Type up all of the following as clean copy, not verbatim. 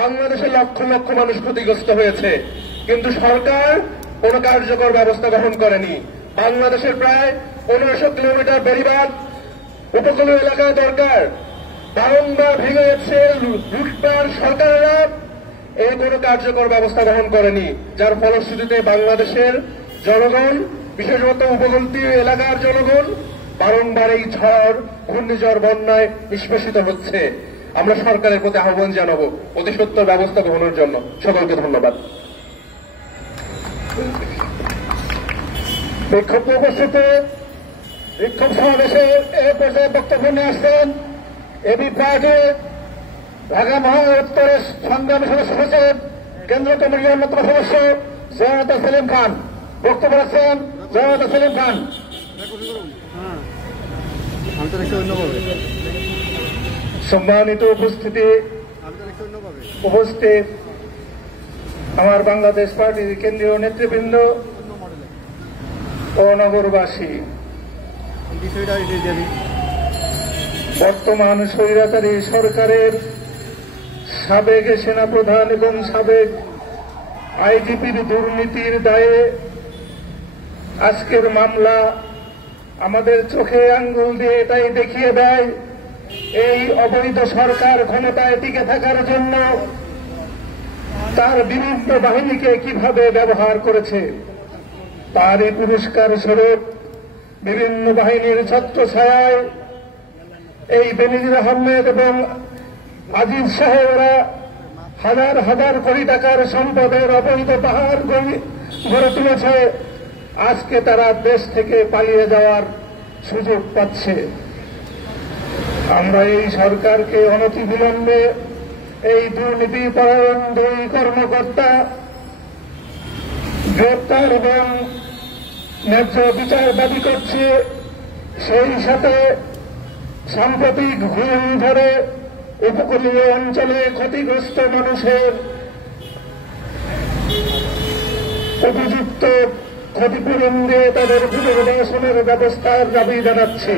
বাংলাদেশের লক্ষ লক্ষ মানুষ ক্ষতিগ্রস্ত হয়েছে, কিন্তু সরকার কোন কার্যকর ব্যবস্থা গ্রহণ করেনি। বাংলাদেশের প্রায় 1500 কিলোমিটার বেড়িবাঁধ উপকূলীয় এলাকায় দরকার, বারংবার ভেঙে যাচ্ছে লুটপাট সরকারেরা, এই কোনো কার্যকর ব্যবস্থা গ্রহণ করেনি, যার ফলশ্রুতিতে বাংলাদেশের জনগণ, বিশেষত উপকূলীয় এলাকার জনগণ বারংবার এই ঝড়, ঘূর্ণিঝড়, বন্যায় নিষ্পেষিত হচ্ছে। আমরা সরকারের প্রতি আহ্বান জানাবো অতি সত্বর ব্যবস্থা গ্রহণের জন্য। সকলকে ধন্যবাদ। বিক্ষোভ উপস্থিতি বিক্ষোভ সমাবেশে এ পর্যায়ে বক্তব্য নিয়ে আসছেন এবি পার্টি ঢাকা মহাউত্তরের সংগ্রামী সদস্য সচিব, কেন্দ্রীয় কমিটির অন্যতম সদস্য জয়নাতা সেলিম খান। বক্তব্য রাখছেন জয়নাতা সেলিম খান। সম্মানিত উপস্থিত আমার বাংলাদেশ পার্টির কেন্দ্রীয় নেতৃবৃন্দ ও নগরবাসী, বর্তমান স্বৈরাচারী সরকারের সাবেক সেনাপ্রধান এবং সাবেক আইজিপির দুর্নীতির দায়ে আজকের মামলা আমাদের চোখে আঙ্গুল দিয়ে এটাই দেখিয়ে দেয় এই অবৈধ সরকার ক্ষমতায় টিকে থাকার জন্য তার বিভিন্ন বাহিনীকে কিভাবে ব্যবহার করেছে। তারই পুরস্কার স্বরূপ বিভিন্ন বাহিনীর ছত্রছায়ায় এই বেনজির আহমেদ এবং আজিজ সাহেবরা হাজার হাজার কোটি টাকার সম্পদের অবৈধ পাহাড় গড়ে তুলেছে। আজকে তারা দেশ থেকে পালিয়ে যাওয়ার সুযোগ পাচ্ছে। আমরা এই সরকারকে অনতিবিলম্বে এই দুর্নীতিপরায়ণ দুই কর্মকর্তা গ্রেপ্তার এবং ন্যায্য বিচার দাবি করছি। সেই সাথে সাম্প্রতিক ঘূর্ণিঝড়ে উপকূলীয় অঞ্চলে ক্ষতিগ্রস্ত মানুষের উপযুক্ত ক্ষতিপূরণ দিয়ে তাদের পুনর্বাসনের ব্যবস্থার দাবি জানাচ্ছি।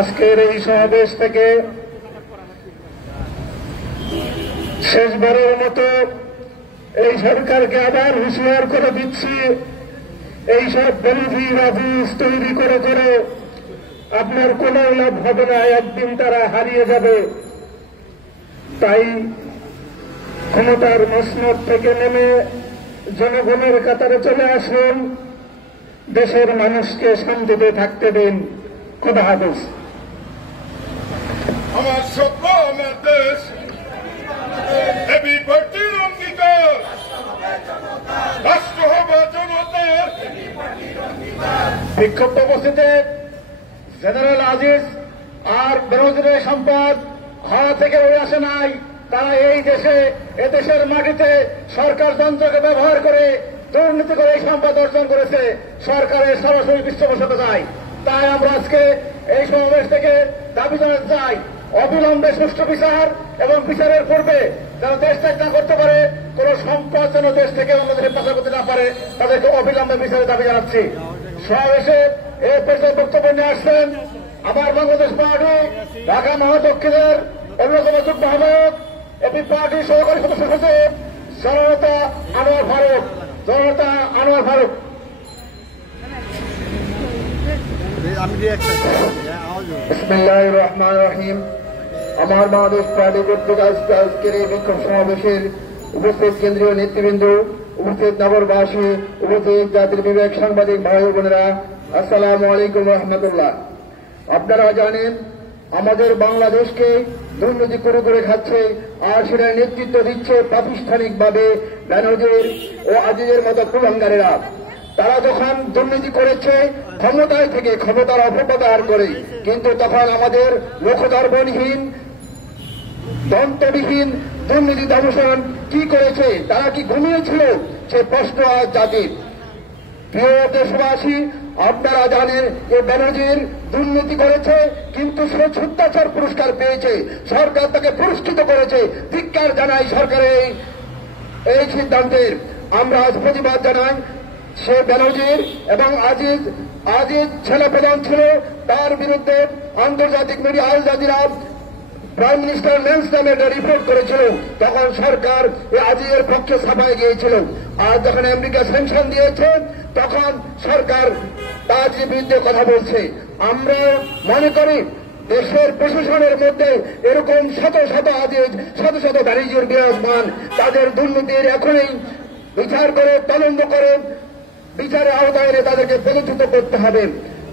আজকের এই সমাবেশ থেকে শেষবারের মতো এই সরকারকে আবার হুঁশিয়ার করে দিচ্ছি, এইসব বিরোধী রাজনীতি তৈরি করে করে আপনার কোন লাভ হবে না, একদিন তারা হারিয়ে যাবে। তাই ক্ষমতার মসনদ থেকে নেমে জনগণের কাতারে চলে আসুন, দেশের মানুষকে শান্তিতে থাকতে দিন। খোদা হাফেজ। আমার স্বপ্ন আমার দেশ, এবি পার্টির অঙ্গীকার, রাষ্ট্র হবে জনতার। বিক্ষোভ উপস্থিতি জেনারেল আজিজ আর বেনজিরের সম্পদ হাওয়া থেকে উড়ে আসে নাই। তারা এই দেশে এদেশের মাটিতে সরকার যন্ত্রকে ব্যবহার করে দুর্নীতি করে এই সম্পদ অর্জন করেছে। সরকারের সরাসরি পৃষ্ঠপোষকতা চাই। তাই আমরা আজকে এই সমাবেশ থেকে দাবি জানাতে চাই, অবিলম্বে সুষ্ঠু বিচার এবং বিচারের পূর্বে যারা দেশ ত্যাগ না করতে পারে, কোন সম্পদ যেন দেশ থেকে অন্য দেশে পাচার করতে না পারে, তাদেরকে অবিলম্বে বিচারের দাবি জানাচ্ছি। সমাবেশে এই পর্যায়ে বক্তব্য নিয়ে আসবেন আমার বাংলাদেশ পার্টি ঢাকা মহাদক্ষিণের অন্যতম যুগ্ম আহ্বায়ক, এবি পার্টির সহকারী সদস্য সচিব জননেতা আনোয়ার ফারুক। জননেতা আনোয়ার ফারুক। বিসমিল্লাহির রহমানির রহিম। আমার বাংলাদেশ পার্টি কর্তৃক আজকের এই বিক্ষোভ সমাবেশের উপস্থিত কেন্দ্রীয় নেতৃবৃন্দ, উপস্থিত নগরবাসী, উপস্থিত জাতির বিবেক সাংবাদিক ভাই বোনেরা, আসসালামু আলাইকুম রহমতুল্লাহ। আপনারা জানেন আমাদের বাংলাদেশকে দুর্নীতি করে খাচ্ছে, আর সেটা নেতৃত্ব দিচ্ছে প্রাতিষ্ঠানিকভাবে ব্যানার্জির ও আজিজের মতো কুলাঙ্গারেরা। তারা যখন দুর্নীতি করেছে ক্ষমতায় থেকে ক্ষমতার অপব্যবহার করে, কিন্তু তখন আমাদের লোকদর্পণহীন দন্তবিহীন দুর্নীতি দমন কি করেছে? তারা কি ঘুমিয়েছিল? সে প্রশ্ন আজ জাতির। প্রিয় দেশবাসী, আপনারা জানেন যে ব্যানার্জির দুর্নীতি করেছে, কিন্তু সে ছুত্তাচার পুরস্কার পেয়েছে। সরকার তাকে পুরস্কৃত করেছে। ধিক্কার জানাই সরকারের এই সিদ্ধান্তের। আমরা আজ প্রতিবাদ জানাই। সে ব্যানার্জির এবং আজিজ ছেলে প্রধান ছিল, তার বিরুদ্ধে আন্তর্জাতিক media Al Jazeera prime minister ন্যান্স নামে একটা রিপোর্ট করেছিল, তখন সরকার আজিজের পক্ষে ছাপায় গিয়েছিল। আর যখন আমেরিকা স্যাংশন দিয়েছে তখন সরকার আজিজের বিরুদ্ধে কথা বলছে। আমরা মনে করি দেশের প্রশাসনের মধ্যে এরকম শত শত আজিজ, শত শত বাণিজ্যের বিরাজমান, তাদের দুর্নীতির এখনই বিচার করে, তদন্ত করে বিচারের আওতায় এনে তাদেরকে প্রতিষ্ঠিত করতে হবে।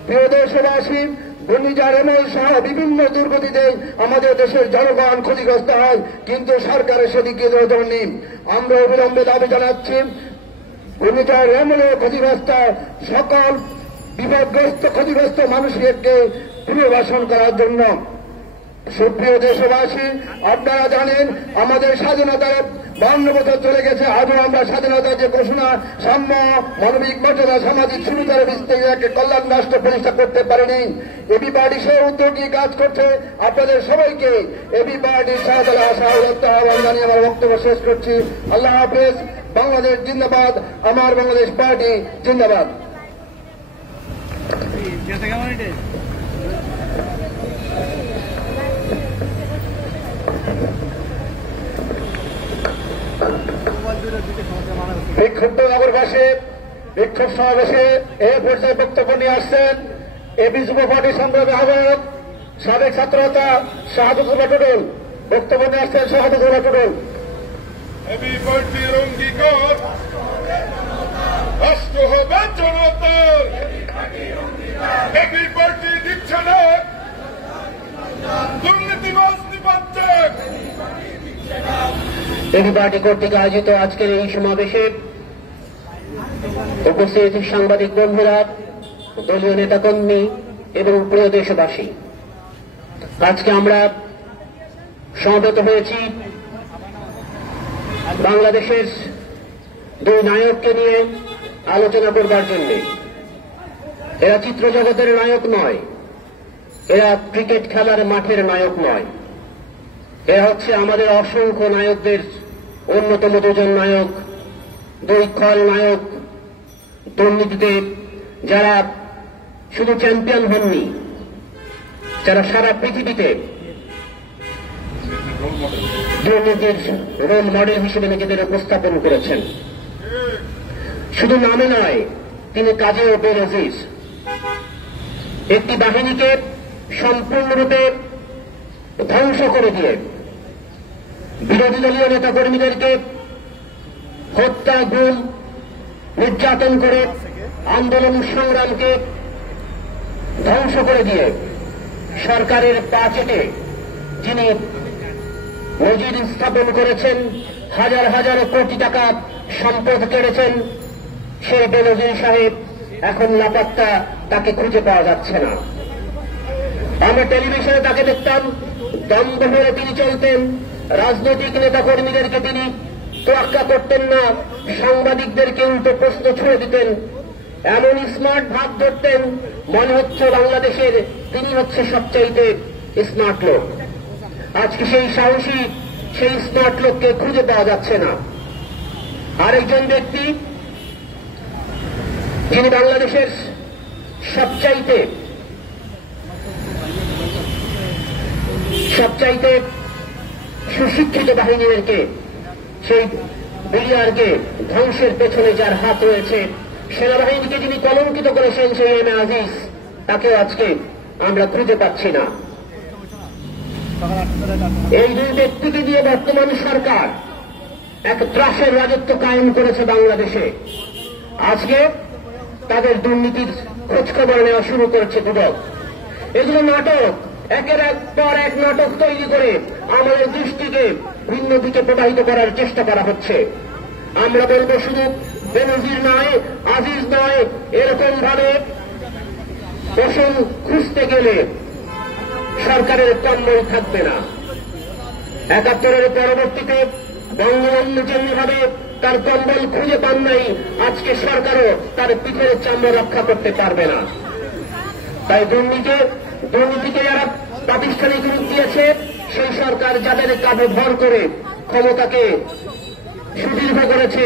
প্রিয় দেশবাসী, ঘূর্ণিঝড় এমন সহ বিভিন্ন দুর্গতিতে আমাদের দেশের জনগণ ক্ষতিগ্রস্ত হয়, কিন্তু সরকারের সেদিকে নজর নেই। আমরা অবিলম্বে দাবি জানাচ্ছি ঘূর্ণিঝড় এমনও ক্ষতিগ্রস্ত সকল বিপদগ্রস্ত ক্ষতিগ্রস্ত মানুষকে পুনর্বাসন করার জন্য। সুপ্রিয় দেশবাসী, আপনারা জানেন আমাদের স্বাধীনতার 52 বছর চলে গেছে, আজও আমরা স্বাধীনতার যে ঘোষণা সাম্য, মানবিক মর্যাদা, সামাজিক সুবিধার ভিত্তিতে একটা কল্যাণ রাষ্ট্র প্রতিষ্ঠা করতে পারেনি। এবি পার্টি সে উদ্যোগী কাজ করছে। আপনাদের সবাইকে এবি পার্টির সহায়তা আহ্বান জানিয়ে আমার বক্তব্য শেষ করছি। আল্লাহ হাফেজ। বাংলাদেশ জিন্দাবাদ। আমার বাংলাদেশ পার্টি জিন্দাবাদ। বিক্ষুব্ধ নগরবাসী বিক্ষোভ সমাবেশে এ পর্যায়ে বক্তব্য নিয়ে আসছেন এবি যুব পার্টি সংগ্রামী আহ্বায়ক সাবেক ছাত্রনেতা শাহাদুল্লাহ টুডুল। বক্তব্য নিয়ে আসছেন শাহাদুল্লাহ টুডুল। এবি পার্টির অঙ্গীকার রাষ্ট্র হবে জনতার। এবি পার্টি দিচ্ছে না দুর্নীতিবাজ নিপাচ্ছে। এবি পার্টি কর্তৃক আয়োজিত আজকের এই সমাবেশে উপস্থিত সাংবাদিক বন্ধুরা, দলীয় নেতাকর্মী এবং প্রিয় দেশবাসী, আজকে আমরা সমবেত হয়েছি বাংলাদেশের দুই নায়ককে নিয়ে আলোচনা করবার জন্য। এরা চিত্রজগতের নায়ক নয়, এরা ক্রিকেট খেলার মাঠের নায়ক নয়, এরা হচ্ছে আমাদের অসংখ্য নায়কদের অন্যতম দুজন নায়ক, দুই খল নায়ক। দুর্নীতিতে যারা শুধু চ্যাম্পিয়ন হননি, যারা সারা পৃথিবীতে দুর্নীতির রোল মডেল হিসেবে নিজেদের উপস্থাপন করেছেন। শুধু নামে নয়, তিনি কাজেও বেনজির। একটি বাহিনীকে সম্পূর্ণরূপে ধ্বংস করে দিয়ে বিরোধী দলীয় নেতা কর্মীদেরকে হত্যা, গুম, নির্যাতন করে আন্দোলন সংগ্রামকে ধ্বংস করে দিয়ে সরকারের পা চেটে যিনি নজির স্থাপন করেছেন, হাজার হাজার কোটি টাকা সম্পদ কেড়েছেন, সেই বেনজির সাহেব এখন লাপাত্তা, তাকে খুঁজে পাওয়া যাচ্ছে না। আমরা টেলিভিশনে তাকে দেখতাম, দম্ভ ধরে তিনি চলতেন, রাজনৈতিক নেতা কর্মীদেরকে তিনি তোয়াক্কা করতেন না, সাংবাদিকদেরকে উল্টো প্রশ্ন ছুড়ে দিতেন, এমন স্মার্ট ভাব ধরতেন মনে হচ্ছে বাংলাদেশের তিনি হচ্ছে সবচাইতে স্মার্ট লোক। আজকে সেই সাহসী, সেই স্মার্ট লোককে খুঁজে পাওয়া যাচ্ছে না। আরেকজন ব্যক্তি যিনি বাংলাদেশের সবচাইতে সুশিক্ষিত বাহিনীদেরকে, সেই বিলিয়ারকে ধ্বংসের পেছনে যার হাত রয়েছে, সেনাবাহিনীকে যিনি কলঙ্কিত করেছেন, সেই এম এ আজিজ, তাকেও আজকে আমরা খুঁজে পাচ্ছি না। এই দুই ব্যক্তিকে দিয়ে বর্তমান সরকার এক ত্রাসের রাজত্ব কায়েম করেছে বাংলাদেশে। আজকে তাদের দুর্নীতির খোঁজখবর নেওয়া শুরু করেছে দুদক। এগুলো নাটক, একের পর এক নাটক তৈরি করে আমাদের দৃষ্টিকে ভিন্ন দিকে প্রবাহিত করার চেষ্টা করা হচ্ছে। আমরা বলবো শুধু বেনজির নয়, আজিজ নয়, এরকম ভাবে পোষণ খুঁজতে গেলে সরকারের কম্বল থাকবে না। ৭১-এর পরবর্তীতে বঙ্গবন্ধু যেমনিভাবে তার কম্বল খুঁজে পান নাই, আজকে সরকারও তার পিঠের চামড়া রক্ষা করতে পারবে না। তাই দুর্নীতিকে যারা প্রাতিষ্ঠানিক রূপ দিয়েছে, সেই সরকার যাদের কাঁধে ভর করে ক্ষমতাকে সুদীর্ঘ করেছে,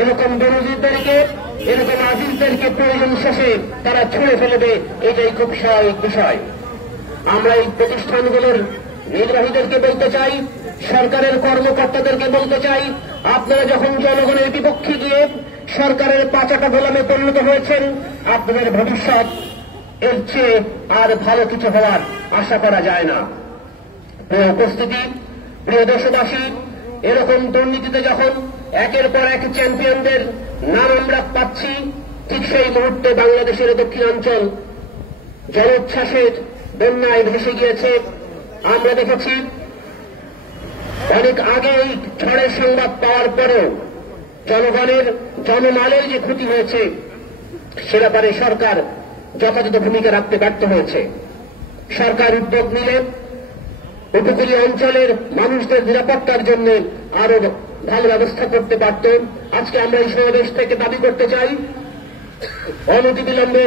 এরকম বেনজিরদেরকে, এরকম আজিজদেরকে প্রয়োজন শেষে তারা ছুঁড়ে ফেলবে, এটাই খুব স্বাভাবিক বিষয়। আমরা এই প্রতিষ্ঠানগুলোর নির্বাহীদেরকে বলতে চাই, সরকারের কর্মকর্তাদেরকে বলতে চাই, আপনারা যখন জনগণের বিপক্ষে গিয়ে সরকারের পাচাটা গোলামে পরিণত হয়েছেন, আপনাদের ভবিষ্যৎ এর চেয়ে আর ভালো কিছু হওয়ার আশা করা যায় না। প্রিয় উপস্থিতি, প্রিয় দেশবাসী, এরকম দুর্নীতিতে যখন একের পর এক চ্যাম্পিয়নদের নাম আমরা পাচ্ছি, ঠিক সেই মুহূর্তে বাংলাদেশের দক্ষিণাঞ্চল জলোচ্ছ্বাসের বন্যায় ভেসে গিয়েছে। আমরা দেখেছি অনেক আগে এই ঝড়ের সংবাদ পাওয়ার পরেও জনগণের জনমালের যে ক্ষতি হয়েছে সে ব্যাপারে সরকার যথাযথ ভূমিকা রাখতে ব্যর্থ হয়েছে। সরকার উদ্যোগ নিলে উপকূলীয় অঞ্চলের মানুষদের নিরাপত্তার জন্য আরো ভালো ব্যবস্থা করতে পারত। আজকে আমরা এই সমাবেশ থেকে দাবি করতে চাই, অনতিবিলম্বে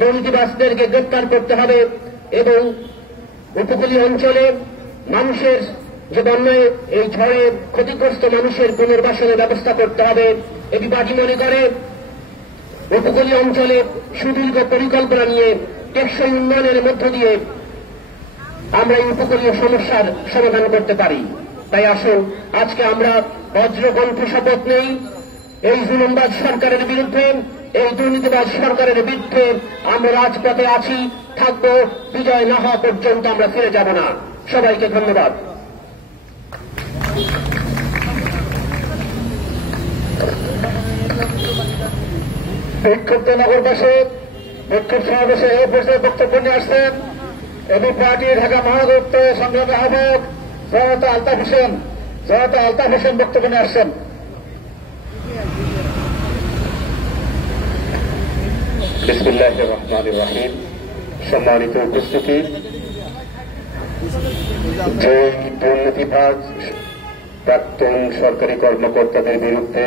দুর্নীতিবাজদেরকে গ্রেপ্তার করতে হবে এবং উপকূলীয় অঞ্চলে মানুষের যে বন্যায় এই ঝড়ে ক্ষতিগ্রস্ত মানুষের পুনর্বাসনের ব্যবস্থা করতে হবে। এটি পার্টি মনে করে উপকূলীয় অঞ্চলে সুদীর্ঘ পরিকল্পনা নিয়ে টেকসই উন্নয়নের মধ্য দিয়ে আমরা এই উপকূলীয় সমস্যার সমাধান করতে পারি। তাই আসুন আজকে আমরা বজ্রকণ্ঠে শপথ নেই, এই জুলুমবাজ সরকারের বিরুদ্ধে, এই দুর্নীতিবাজ সরকারের বিরুদ্ধে আমরা রাজপথে আছি, থাকব, বিজয় না হওয়া পর্যন্ত আমরা ফিরে যাব না। সবাইকে ধন্যবাদ। বিক্ষুব্ধ নগরবাসী বিক্ষোভ সমাবেশে এই পর্যায়ে বক্তব্য নিয়ে আসছেন এবি পার্টি ঢাকা মহানগর উত্তর সংগ্রামী আহ্বায়ক জনতা আলতাফ হোসেন বক্তব্য নিয়ে আসছেন। বিসমিল্লাহির রহমানির রহিম। সম্মানিত উপস্থিতি, যে দুর্নীতিবাজ প্রাক্তন সরকারি কর্মকর্তাদের বিরুদ্ধে,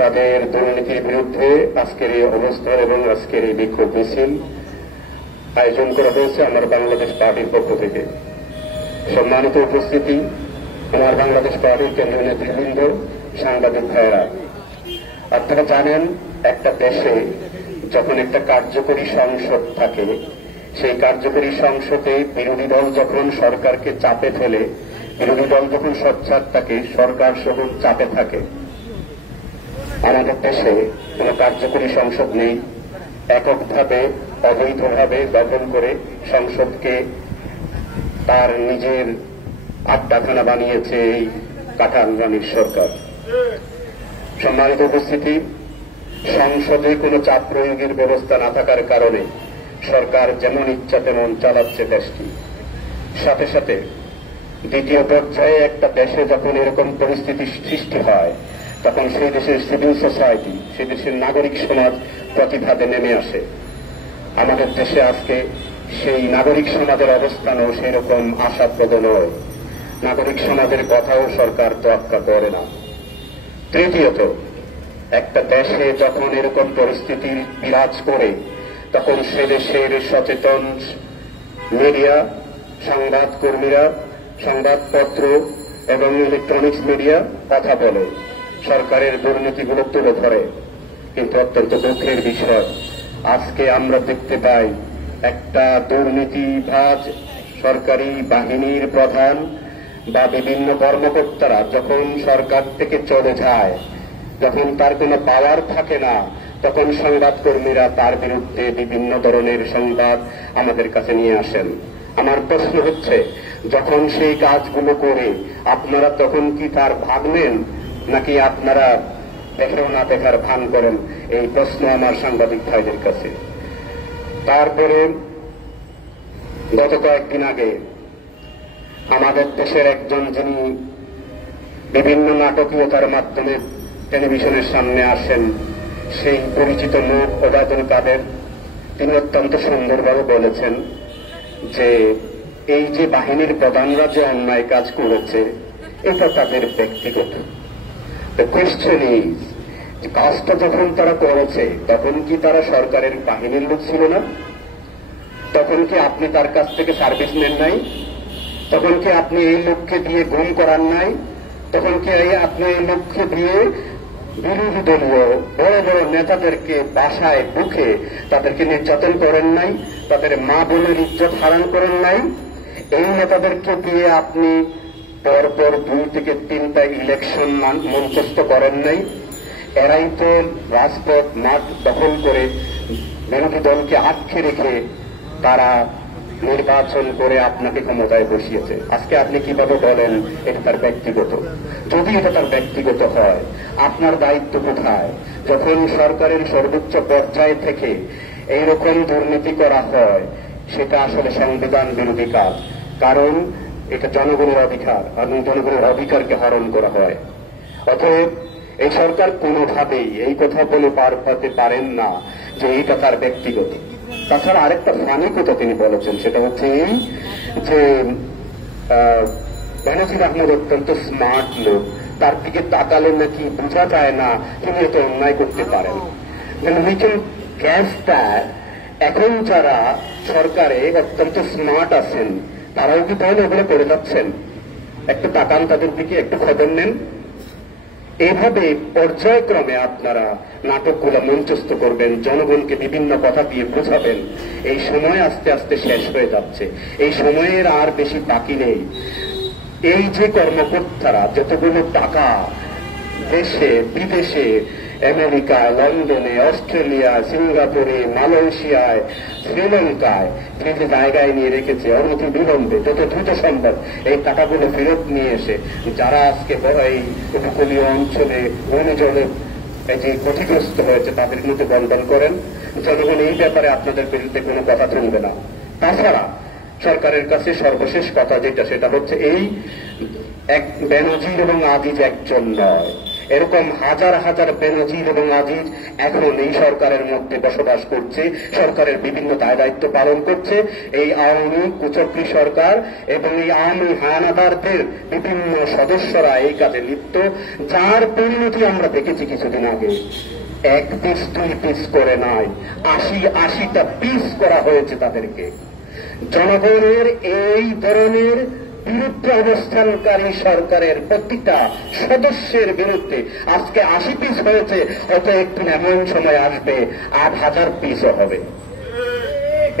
তাদের দুর্নীতির বিরুদ্ধে আজকের এই অবস্থান এবং আজকের এই বিক্ষোভ মিছিল আয়োজন করা হয়েছে আমার বাংলাদেশ পার্টির পক্ষ থেকে। সম্মানিত উপস্থিতি, আমার বাংলাদেশ পার্টির কেন্দ্রীয় নেতৃবৃন্দ, সাংবাদিক ভাইয়েরা, আপনারা জানেন একটা দেশে যখন একটা কার্যকরী সংসদ থাকে, সেই কার্যকরী সংসদে বিরোধী দল যখন সরকারকে চাপে ফেলে, বিরোধী দল যখন সোচ্চার থাকে, সরকার সহ চাপে থাকে। আমাদের দেশে কোন কার্যকরী সংসদ নেই, এককভাবে অবৈধভাবে দখল করে সংসদকে তার নিজের আড্ডাখানা বানিয়েছে এই কাঁঠাল রানীর সরকার। সম্মানিত উপস্থিতি, সংসদে কোন চাপ প্রয়োগের ব্যবস্থা না থাকার কারণে সরকার যেমন ইচ্ছা তেমন চালাচ্ছে দেশটি। সাথে সাথে দ্বিতীয় পর্যায়ে একটা দেশে যখন এরকম পরিস্থিতি সৃষ্টি হয়, তখন সেই দেশের সিভিল সোসাইটি, সেই দেশের নাগরিক সমাজ প্রতিবাদে নেমে আসে। আমাদের দেশে আজকে সেই নাগরিক সমাজের অবস্থানও সেই রকম আশাপ্রদ নয়। নাগরিক সমাজের কথাও সরকার তোয়াক্কা করে না। তৃতীয়ত, একটা দেশে যখন এরকম পরিস্থিতি বিরাজ করে, তখন সে দেশের সচেতন মিডিয়া, সংবাদকর্মীরা, সংবাদপত্র এবং ইলেকট্রনিক্স মিডিয়া কথা বলে, সরকারের দুর্নীতিগুলো তুলে ধরে। কিন্তু অত্যন্ত দুঃখের বিষয়, আজকে আমরা দেখতে পাই একটা দুর্নীতিবাজ সরকারি বাহিনীর প্রধান বা বিভিন্ন কর্মকর্তারা যখন সরকার থেকে চলে যায়, যখন তার কোনো পাওয়ার থাকে না, তখন সংবাদকর্মীরা তার বিরুদ্ধে বিভিন্ন ধরনের সংবাদ আমাদের কাছে নিয়ে আসেন। আমার প্রশ্ন হচ্ছে, যখন সেই কাজগুলো করে আপনারা তখন কি তার ভাগ নেন, নাকি আপনারা দেখেও না দেখার ভান করেন? এই প্রশ্ন আমার সাংবাদিক ভাইদের কাছে। তারপরে গত কয়েকদিন আগে আমাদের দেশের একজন, যিনি বিভিন্ন নাটকীয়তার মাধ্যমে টেলিভিশনের সামনে আসেন, সেই পরিচিত লোক ওবায়দুল কাদের, তিনি অত্যন্ত সুন্দরভাবে বলেছেন যে এই যে বাহিনীর প্রধানরা যে অন্যায় কাজ করেছে এটা তাদের ব্যক্তিগত। দ্য কোয়েশ্চেন ইজ, কাজটা যখন তারা করেছে তখন কি তারা সরকারের বাহিনীর লোক ছিল না? তখন কি আপনি তার কাছ থেকে সার্ভিস নেন নাই? তখন কি আপনি এই লোককে দিয়ে গুম করান নাই? তখন কি আপনি এই লোককে দিয়ে বিরোধী দলীয় বড় বড় নেতাদেরকে বাসায় ঢুকে তাদেরকে নির্যাতন করেন নাই? তাদের মা বোনের ইজ্জত হারান করেন নাই? এই নেতাদেরকে দিয়ে আপনি পরপর 2 থেকে 3টা ইলেকশন মঞ্চস্থ করেন নাই। এরাই তো রাজপথ মাঠ দখল করে বিরোধী দলকে আটকে রেখে তারা নির্বাচন করে আপনাকে ক্ষমতায় বসিয়েছে। আজকে আপনি কিভাবে বলেন এটা তার ব্যক্তিগত? যদি এটা তার ব্যক্তিগত হয়, আপনার দায়িত্ব কোথায়? যখন সরকারের সর্বোচ্চ পর্যায় থেকে এইরকম দুর্নীতি করা হয়, সেটা আসলে সংবিধান বিরোধী কাজ। কারণ এটা জনগণের অধিকার এবং জনগণের অধিকারকে হরণ করা হয়। অতএব এই সরকার কোনোভাবেই এই কথা বলে পার পাতে পারেন না যে এটা তার ব্যক্তিগত। তাছাড়া আরেকটা ফানি কথা তিনি বলেছেন, সেটা হচ্ছে এই যে বেনজির আহমেদ অত্যন্ত স্মার্ট লোক, তার দিকে তাকালে নাকি বোঝা যায় না তিনি এত অন্যায় করতে পারেন। উই ক্যান গ্যাস দ্যাট এখন যারা সরকারে অত্যন্ত স্মার্ট আছেন তারাও কি তাহলে ওগুলো করে যাচ্ছেন? একটু তাকান তাদের দিকে, একটু খবর নেন। এভাবে পর্যায়ক্রমে আপনারা নাটকগুলো মঞ্চস্থ করবেন, জনগণকে বিভিন্ন কথা দিয়ে বোঝাবেন। এই সময় আস্তে আস্তে শেষ হয়ে যাচ্ছে, এই সময়ের আর বেশি বাকি নেই। এই যে কর্মকর্তারা যতগুলো টাকা দেশে বিদেশে, আমেরিকা, লন্ডনে, অস্ট্রেলিয়া, সিঙ্গাপুরে, মালয়েশিয়ায়, শ্রীলঙ্কায় যে যে জায়গায় নিয়ে রেখেছে, অনতি বিলম্বে যত দ্রুত সম্ভব এই টাকাগুলো ফেরত নিয়ে এসে যারা আজকে এই উপকূলীয় অঞ্চলে ঘূর্ণিঝড়ে যে ক্ষতিগ্রস্ত হয়েছে তাদের মধ্যে বন্টন করেন। জনগণ এই ব্যাপারে আপনাদের বিরুদ্ধে কোনো কথা তুলবে না। তাছাড়া সরকারের কাছে সর্বশেষ কথা যেটা, সেটা হচ্ছে এই বেনজির এবং আজিজ একজন নয়, এরকম হাজার হাজার বেনজির এবং আজিজ এখন এই সরকারের মধ্যে বসবাস করছে, সরকারের বিভিন্ন দায় দায়িত্ব পালন করছে। এই আওয়ামী কুচক্রী সরকার এবং এই আওয়ামী হায়ানাদারদের বিভিন্ন সদস্যরা এই কাজে লিপ্ত, যার পরিণতি আমরা দেখেছি কিছুদিন আগে। 1 পিস 2 পিস করে নাই, 80টা পিস করা হয়েছে তাদেরকে। জনগণের এই ধরনের বিরুদ্ধে অবস্থানকারী সরকারের প্রতিটা সদস্যের বিরুদ্ধে আজকে 80 পিস হয়েছে, হয়তো একদিন এমন সময় আসবে 8000 পিসও হবে।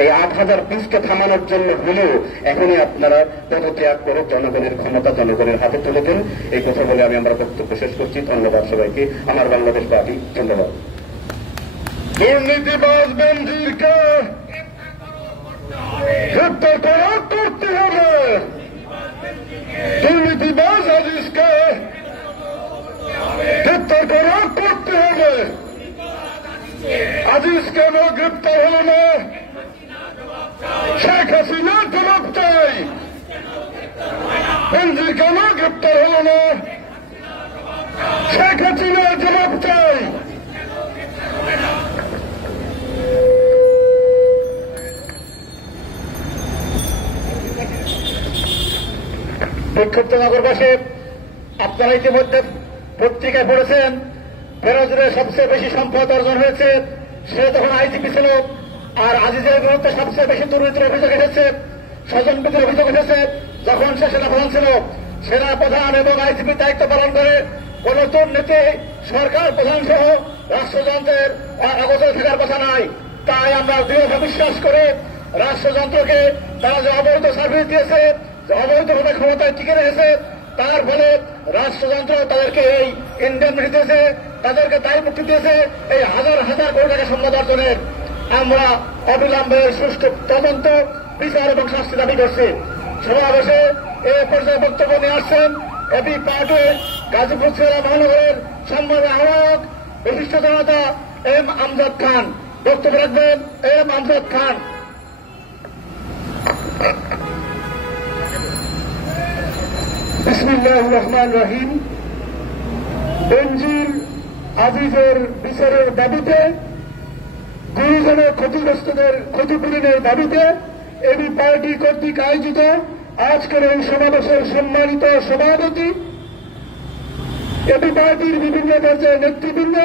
এই 8000 পিসকে থামানোর জন্য হলেও এখনই আপনারা পদত্যাগ করে জনগণের ক্ষমতা জনগণের হাতে তুলে দেন। এই কথা বলে আমি আমার বক্তব্য শেষ করছি। ধন্যবাদ সবাইকে। আমার বাংলাদেশ পার্টি। ধন্যবাদ। দুর্নীতিবাজ বেনজিরকে গ্রেপ্তার করতে হবে, দুর্নীতিবাজ আজিজকে গ্রেপ্তার করতে হবে। আজিজ কেন গ্রেপ্তার হল না? শেখ হাসিনা জবাব চাই। বেনজির কেন গ্রেপ্তার হল না? শেখ হাসিনা জবাব চাই। বিক্ষুব্ধ নগরবাসী, আপনারা ইতিমধ্যে পত্রিকায় পড়েছেন বেনজিরের সবচেয়ে বেশি সম্পদ অর্জন হয়েছে, সে তখন আইজিপি ছিল। আর আজিজের বিরুদ্ধে সবচেয়ে বেশি দুর্নীতির অভিযোগ এসেছে, স্বজনপ্রীতির অভিযোগ এসেছে যখন সে সেনাপ্রধান ছিল। সেনাপ্রধান এবং আইজিপির দায়িত্ব পালন করে কোন দুর্নীতি সরকার প্রধান সহ রাষ্ট্রযন্ত্রের অগোচরে থাকার কথা নাই। তাই আমরা দৃঢ়ভাবে বিশ্বাস করি রাষ্ট্রযন্ত্রকে তারা যে অবৈধ সার্ভিস দিয়েছে, অবৈধভাবে ক্ষমতায় টিকে রয়েছে, তার ফলে রাষ্ট্রযন্ত্র তাদেরকে এই ইন্ডেমনিটি দিয়েছে, তাদেরকে দায় মুক্তি দিয়েছে এই হাজার হাজার কোটি টাকা সম্পদ অর্জনের। আমরা অবিলম্বে সুষ্ঠু তদন্ত, বিচার এবং শাস্তি দাবি করছি। সমাবেশে এ পর্যায়ে বক্তব্য নিয়ে আসছেন এবি পার্টি গাজীপুর জেলা মহানগরের সম্মানের আহ্বায়ক বিশিষ্ট জনতা এম আমজাদ খান। বক্তব্য রাখবেন এম আমজাদ খান। বিসমিল্লাহির রহমানির রহিম। বেনজির আজিজের বিচারের দাবিতে, গুরুজনের ক্ষতিগ্রস্তদের ক্ষতিপূরণের দাবিতে এবি পার্টি কর্তৃক আয়োজিত আজকের এই সমাবেশের সম্মানিত সভাপতি, এবি পার্টির বিভিন্ন পর্যায়ের নেতৃবৃন্দ,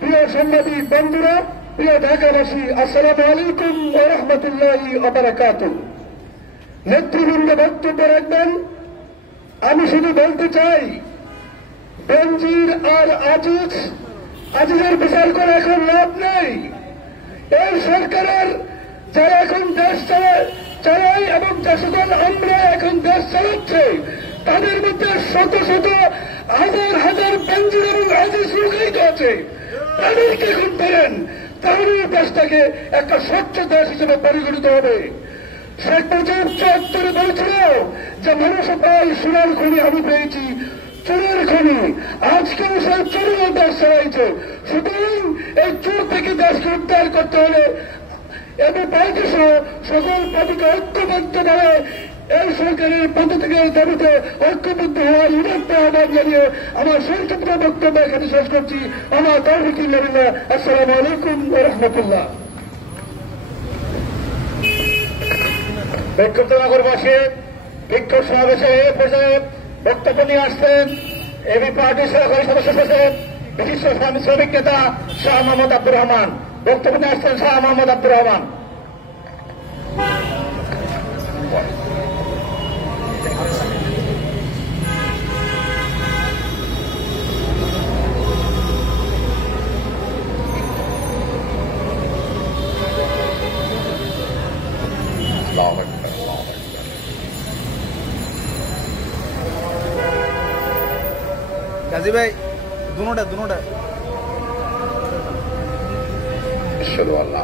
প্রিয় সাংবাদিক বন্ধুরা, প্রিয় ঢাকাবাসী, আসসালামু আলাইকুম ওয়া রাহমাতুল্লাহি ওয়া বারাকাতুহু। নেতৃবৃন্দ বক্তব্য রাখবেন। আমি শুধু বলতে চাই, বেনজির আর আজিজের বিচার করে এখন লাভ নেই। এই সরকারের যারা এখন দেশ চালাই এবং যে সকল আমরা এখন দেশ চালাচ্ছে তাদের মধ্যে শত শত হাজার হাজার বেঞ্জিন এবং আজিজ লুকায়িত আছে। তাদেরকে এখন ধরেন, তাহলে দেশটাকে একটা স্বচ্ছ দেশ হিসেবে পরিগণিত হবে। শেখ মুজিব ৭৪ বলেছিল যে মানুষ পায় সোনার খনি, আমি পেয়েছি চোরের খনি। আজকেও সে চোরের দেশ চালাইছে। সুতরাং এই চোর থেকে দেশকে উদ্ধার করতে হলে এবং পার্টি সহ সকল পার্টিকে ঐক্যবদ্ধভাবে এই সরকারের পক্ষ থেকে দাবিতে ঐক্যবদ্ধ হওয়ার উন্নত আহ্বান জানিয়ে আমার সংক্ষিপ্ত বক্তব্য এখানে শেষ করছি। আমার তৌফিক ইল্লাহ। আসসালামু আলাইকুম ওয়া রাহমাতুল্লাহ। বিক্ষুব্ধ নগরবাসী বিক্ষোভ সমাবেশে এ পর্যায়ে বক্তব্য নিয়ে আসছেন এবি পার্টির সহকারী সদস্য সচিব বিশিষ্ট শ্রমিক নেতা শাহ মোহাম্মদ আব্দুর রহমান। বক্তব্য নিয়ে আসছেন শাহ মোহাম্মদ আব্দুর রহমান। গাজী ভাই দুনোটা আশহাদু আল্লা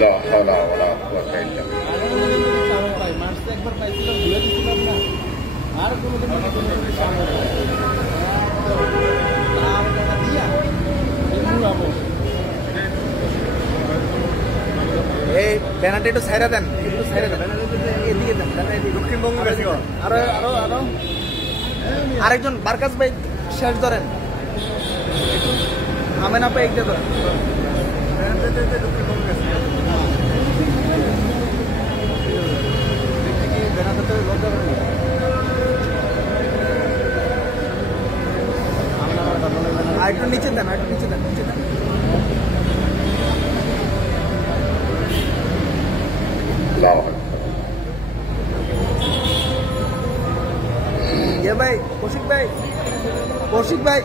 লা হাওলা ওয়ালা কুওয়াতা ইল্লা এই ব্যানারটা একটু ছাইরা দেন, একটু ছাইরা দেন, এদিকে দেন, দক্ষিণবঙ্গ আরো আরো আরো আরেকজন বারকাস ভাই শেষ ধরেন, আমেনা পাই একটু ধরেন। আর একটু নিচে দেন, আর একটু নিচে দেন, নিচে দেন। ভাই কৌশিক ভাই, কৌশিক ভাই।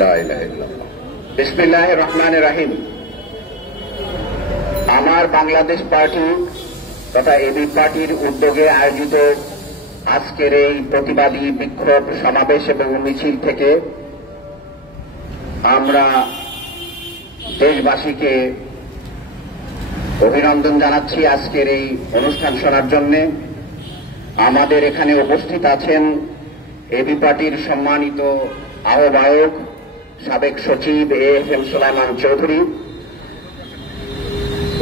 লা ইলাহা ইল্লাল্লাহ। বিসমিল্লাহির রহমানির রহিম। আমার বাংলাদেশ পার্টি তথা এবি পার্টির উদ্যোগে আয়োজিত আজকের এই প্রতিবাদী বিক্ষোভ সমাবেশ এবং মিছিল থেকে আমরা দেশবাসীকে অভিনন্দন জানাচ্ছি আজকের এই অনুষ্ঠান শোনার জন্য। আমাদের এখানে উপস্থিত আছেন এবি পার্টির সম্মানিত আহ্বায়ক সাবেক সচিব AFM সুলাইমান চৌধুরী,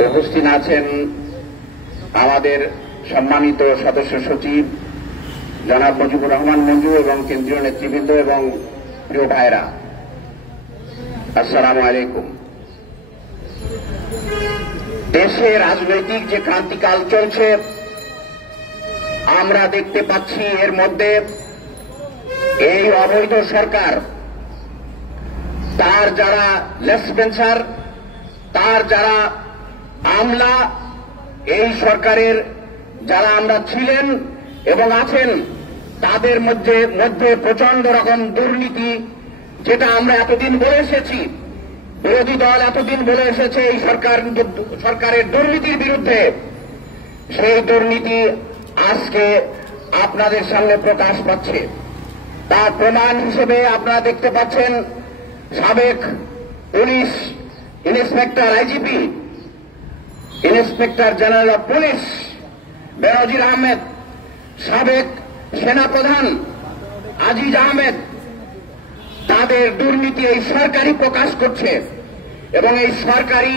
উপস্থিত আছেন আমাদের সম্মানিত সদস্য সচিব জনাব মুজিবুর রহমান মঞ্জু এবং কেন্দ্রীয় নেতৃবৃন্দ এবং প্রিয় ভাইরা, আসসালামু আলাইকুম। দেশে রাজনৈতিক যে ক্রান্তিকাল চলছে আমরা দেখতে পাচ্ছি, এর মধ্যে এই অবৈধ সরকার, তার যারা লেসপেন্সার, তার যারা আমলা, এই সরকারের যারা আমরা ছিলেন এবং আছেন, তাদের মধ্যে প্রচন্ড রকম দুর্নীতি, যেটা আমরা এতদিন বলে এসেছি, বিরোধী দল এতদিন বলে এসেছে এই সরকারের দুর্নীতির বিরুদ্ধে, সেই দুর্নীতি আজকে আপনাদের সামনে প্রকাশ পাচ্ছে। তার প্রমাণ হিসেবে আপনারা দেখতে পাচ্ছেন সাবেক police inspector IGP, inspector general of police Benazir Ahmed, সাবেক সেনাপ্রধান আজিজ আহমেদ তাদের দুর্নীতি এই সরকারই প্রকাশ করছে এবং এই সরকারই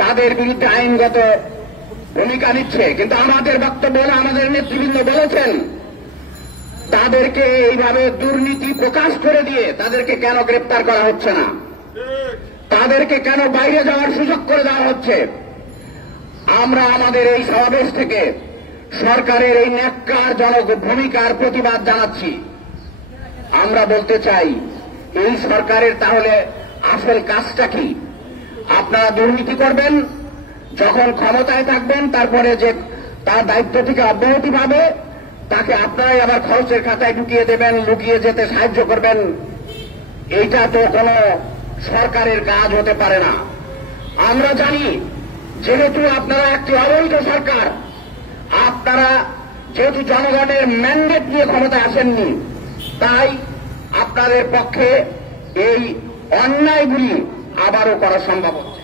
তাদের বিরুদ্ধে আইনগত ভূমিকা নিচ্ছে। কিন্তু আমাদের বক্তব্য হল, আমাদের নেতৃবৃন্দ বলেছেন তাদেরকে এইভাবে দুর্নীতি প্রকাশ করে দিয়ে তাদেরকে কেন গ্রেপ্তার করা হচ্ছে না, তাদেরকে কেন বাইরে যাওয়ার সুযোগ করে দেওয়া হচ্ছে। আমরা আমাদের এই সমাবেশ থেকে সরকারের এই ন্যাক্কারজনক ভূমিকার প্রতিবাদ জানাচ্ছি। আমরা বলতে চাই, এই সরকারের তাহলে আসল কাজটা কি? আপনারা দুর্নীতি করবেন, যখন ক্ষমতায় থাকবেন তারপরে যে তার দায়িত্ব থেকে অব্যাহতি পাবে তাকে আপনারাই আবার খরচের খাতায় ঢুকিয়ে দেবেন, লুকিয়ে যেতে সাহায্য করবেন। এইটা তো কোনো সরকারের কাজ হতে পারে না। আমরা জানি, যেহেতু আপনারা একটি অবৈধ সরকার, আপনারা যেহেতু জনগণের ম্যান্ডেট নিয়ে ক্ষমতায় আসেননি, তাই আপনাদের পক্ষে এই অন্যায়গুলি আবারও করা সম্ভব হচ্ছে।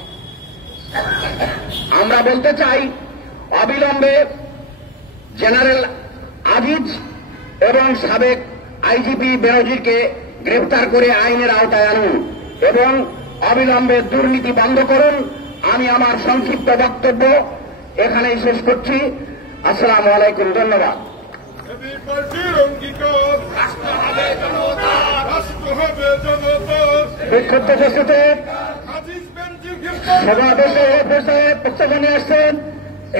আমরা বলতে চাই, অবিলম্বে জেনারেল আজিজ এবং সাবেক আইজিপি বেনজিরকে গ্রেফতার করে আইনের আওতায় আনুন এবং অবিলম্বে দুর্নীতি বন্ধ করুন। আমি আমার সংক্ষিপ্ত বক্তব্য এখানেই শেষ করছি। আসসালামু আলাইকুম, ধন্যবাদ। বিক্ষুব্ধ উপস্থিতি সমাবেশে প্রস্তাবনা নিয়ে আসছেন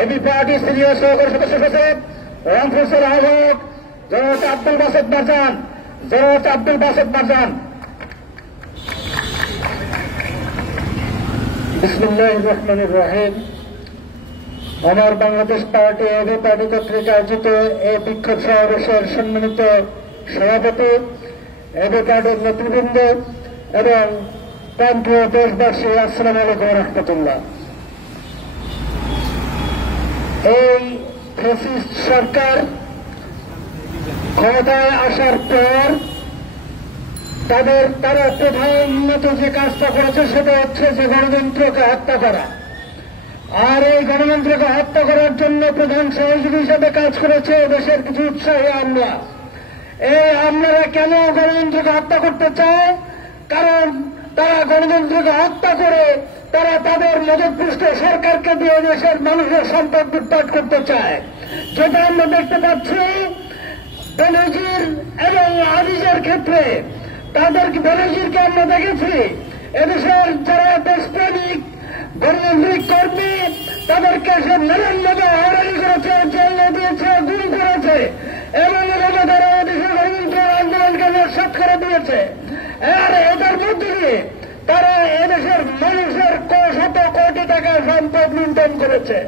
এবি পার্টি সিনিয়র সহকারী সদস্য সচিব রংপুরের আহ্বায়ক জনাব আব্দুল বাসেত মারজান। বিসমিল্লাহির রহমানির রহিম। আমার বাংলাদেশ পার্টি এবি পার্টি কর্তৃক আয়োজিত এই বিক্ষোভ সমাবেশের সম্মানিত সভাপতি, এবি পার্টির নেতৃবৃন্দ এবং প্রান্তীয় দেশবাসী, আসসালামু আলাইকুম রহমতুল্লাহ। এই ফ্যাসিস্ট সরকার ক্ষমতায় আসার পর তারা প্রধানত যে কাজটা করেছে সেটা হচ্ছে যে গণতন্ত্রকে হত্যা করা। আর এই গণতন্ত্রকে হত্যা করার জন্য প্রধান সহযোগী হিসেবে কাজ করেছে দেশের কিছু উৎসাহী আমলা। এই আমলারা কেন গণতন্ত্রকে হত্যা করতে চায়? কারণ তারা গণতন্ত্রকে হত্যা করে তারা তাদের মদতপুষ্ট সরকারকে দিয়ে দেশের মানুষের সম্পদ লুটপাট করতে চায়। যেটা আমরা দেখতে পাচ্ছি বেনজির এবং আজিজের ক্ষেত্রে। বেনজিরকে আমরা দেখেছি এদেশের যারা দেশপ্রেমিক গণতান্ত্রিক কর্মী তাদেরকে সে নানানভাবে হয়রানি করেছে, জেলে দিয়েছে, গুম করেছে এবং এভাবে তারা এদেশের গণতন্ত্র আন্দোলনকে নস্যাৎ করে দিয়েছে। আর এটার মধ্যে দিয়ে তারা এদেশের মানুষের শত কোটি টাকা সম্পদ লুণ্ঠন করেছে।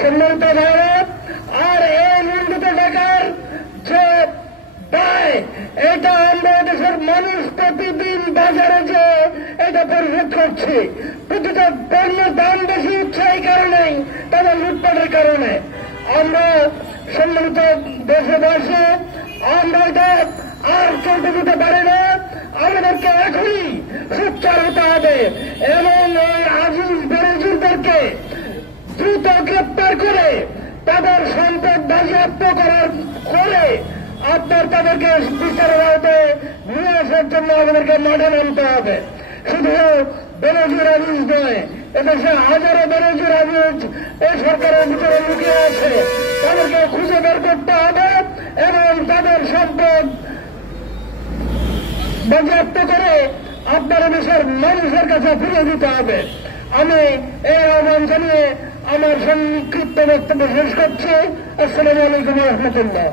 সম্মানিত ভারত, আর এই লুণ্ঠিত টাকার যে দায়, এটা আমরা দেশের মানুষ প্রতিদিন বাজারে যে এটা পরিশোধ করছি। প্রতিটা পণ্যের দাম বেশি হচ্ছে এই কারণেই, তাদের লুটপাটের কারণে। আমরা সম্মানিত দেশবাসী, আমরা এটা আর চলতে দিতে পারি না। আমাদেরকে এখনই সোচ্চার হতে হবে এবং এই আজিজ বেনজিরদেরকে দ্রুত গ্রেপ্তার করে তাদের সম্পদ বাজেয়াপ্ত করে আপনার তাদেরকে বিচারের আওতায় নিয়ে আসার জন্য আমাদেরকে মাঠে নামতে হবে। শুধু বেনজির আজিজ নয়, এদেশে হাজারো বেনজির আজিজ এই সরকারের ভিতরে লুকিয়ে আছে। তাদেরকে খুঁজে বের করতে হবে এবং তাদের সম্পদ বাজেয়াপ্ত করে আপনার দেশের মানুষের কাছে ফিরে দিতে হবে। আমি এই আহ্বান জানিয়ে আমার সংক্ষিপ্ত বক্তব্য শেষ করছি। আসসালামু আলাইকুম রহমতুল্লাহ।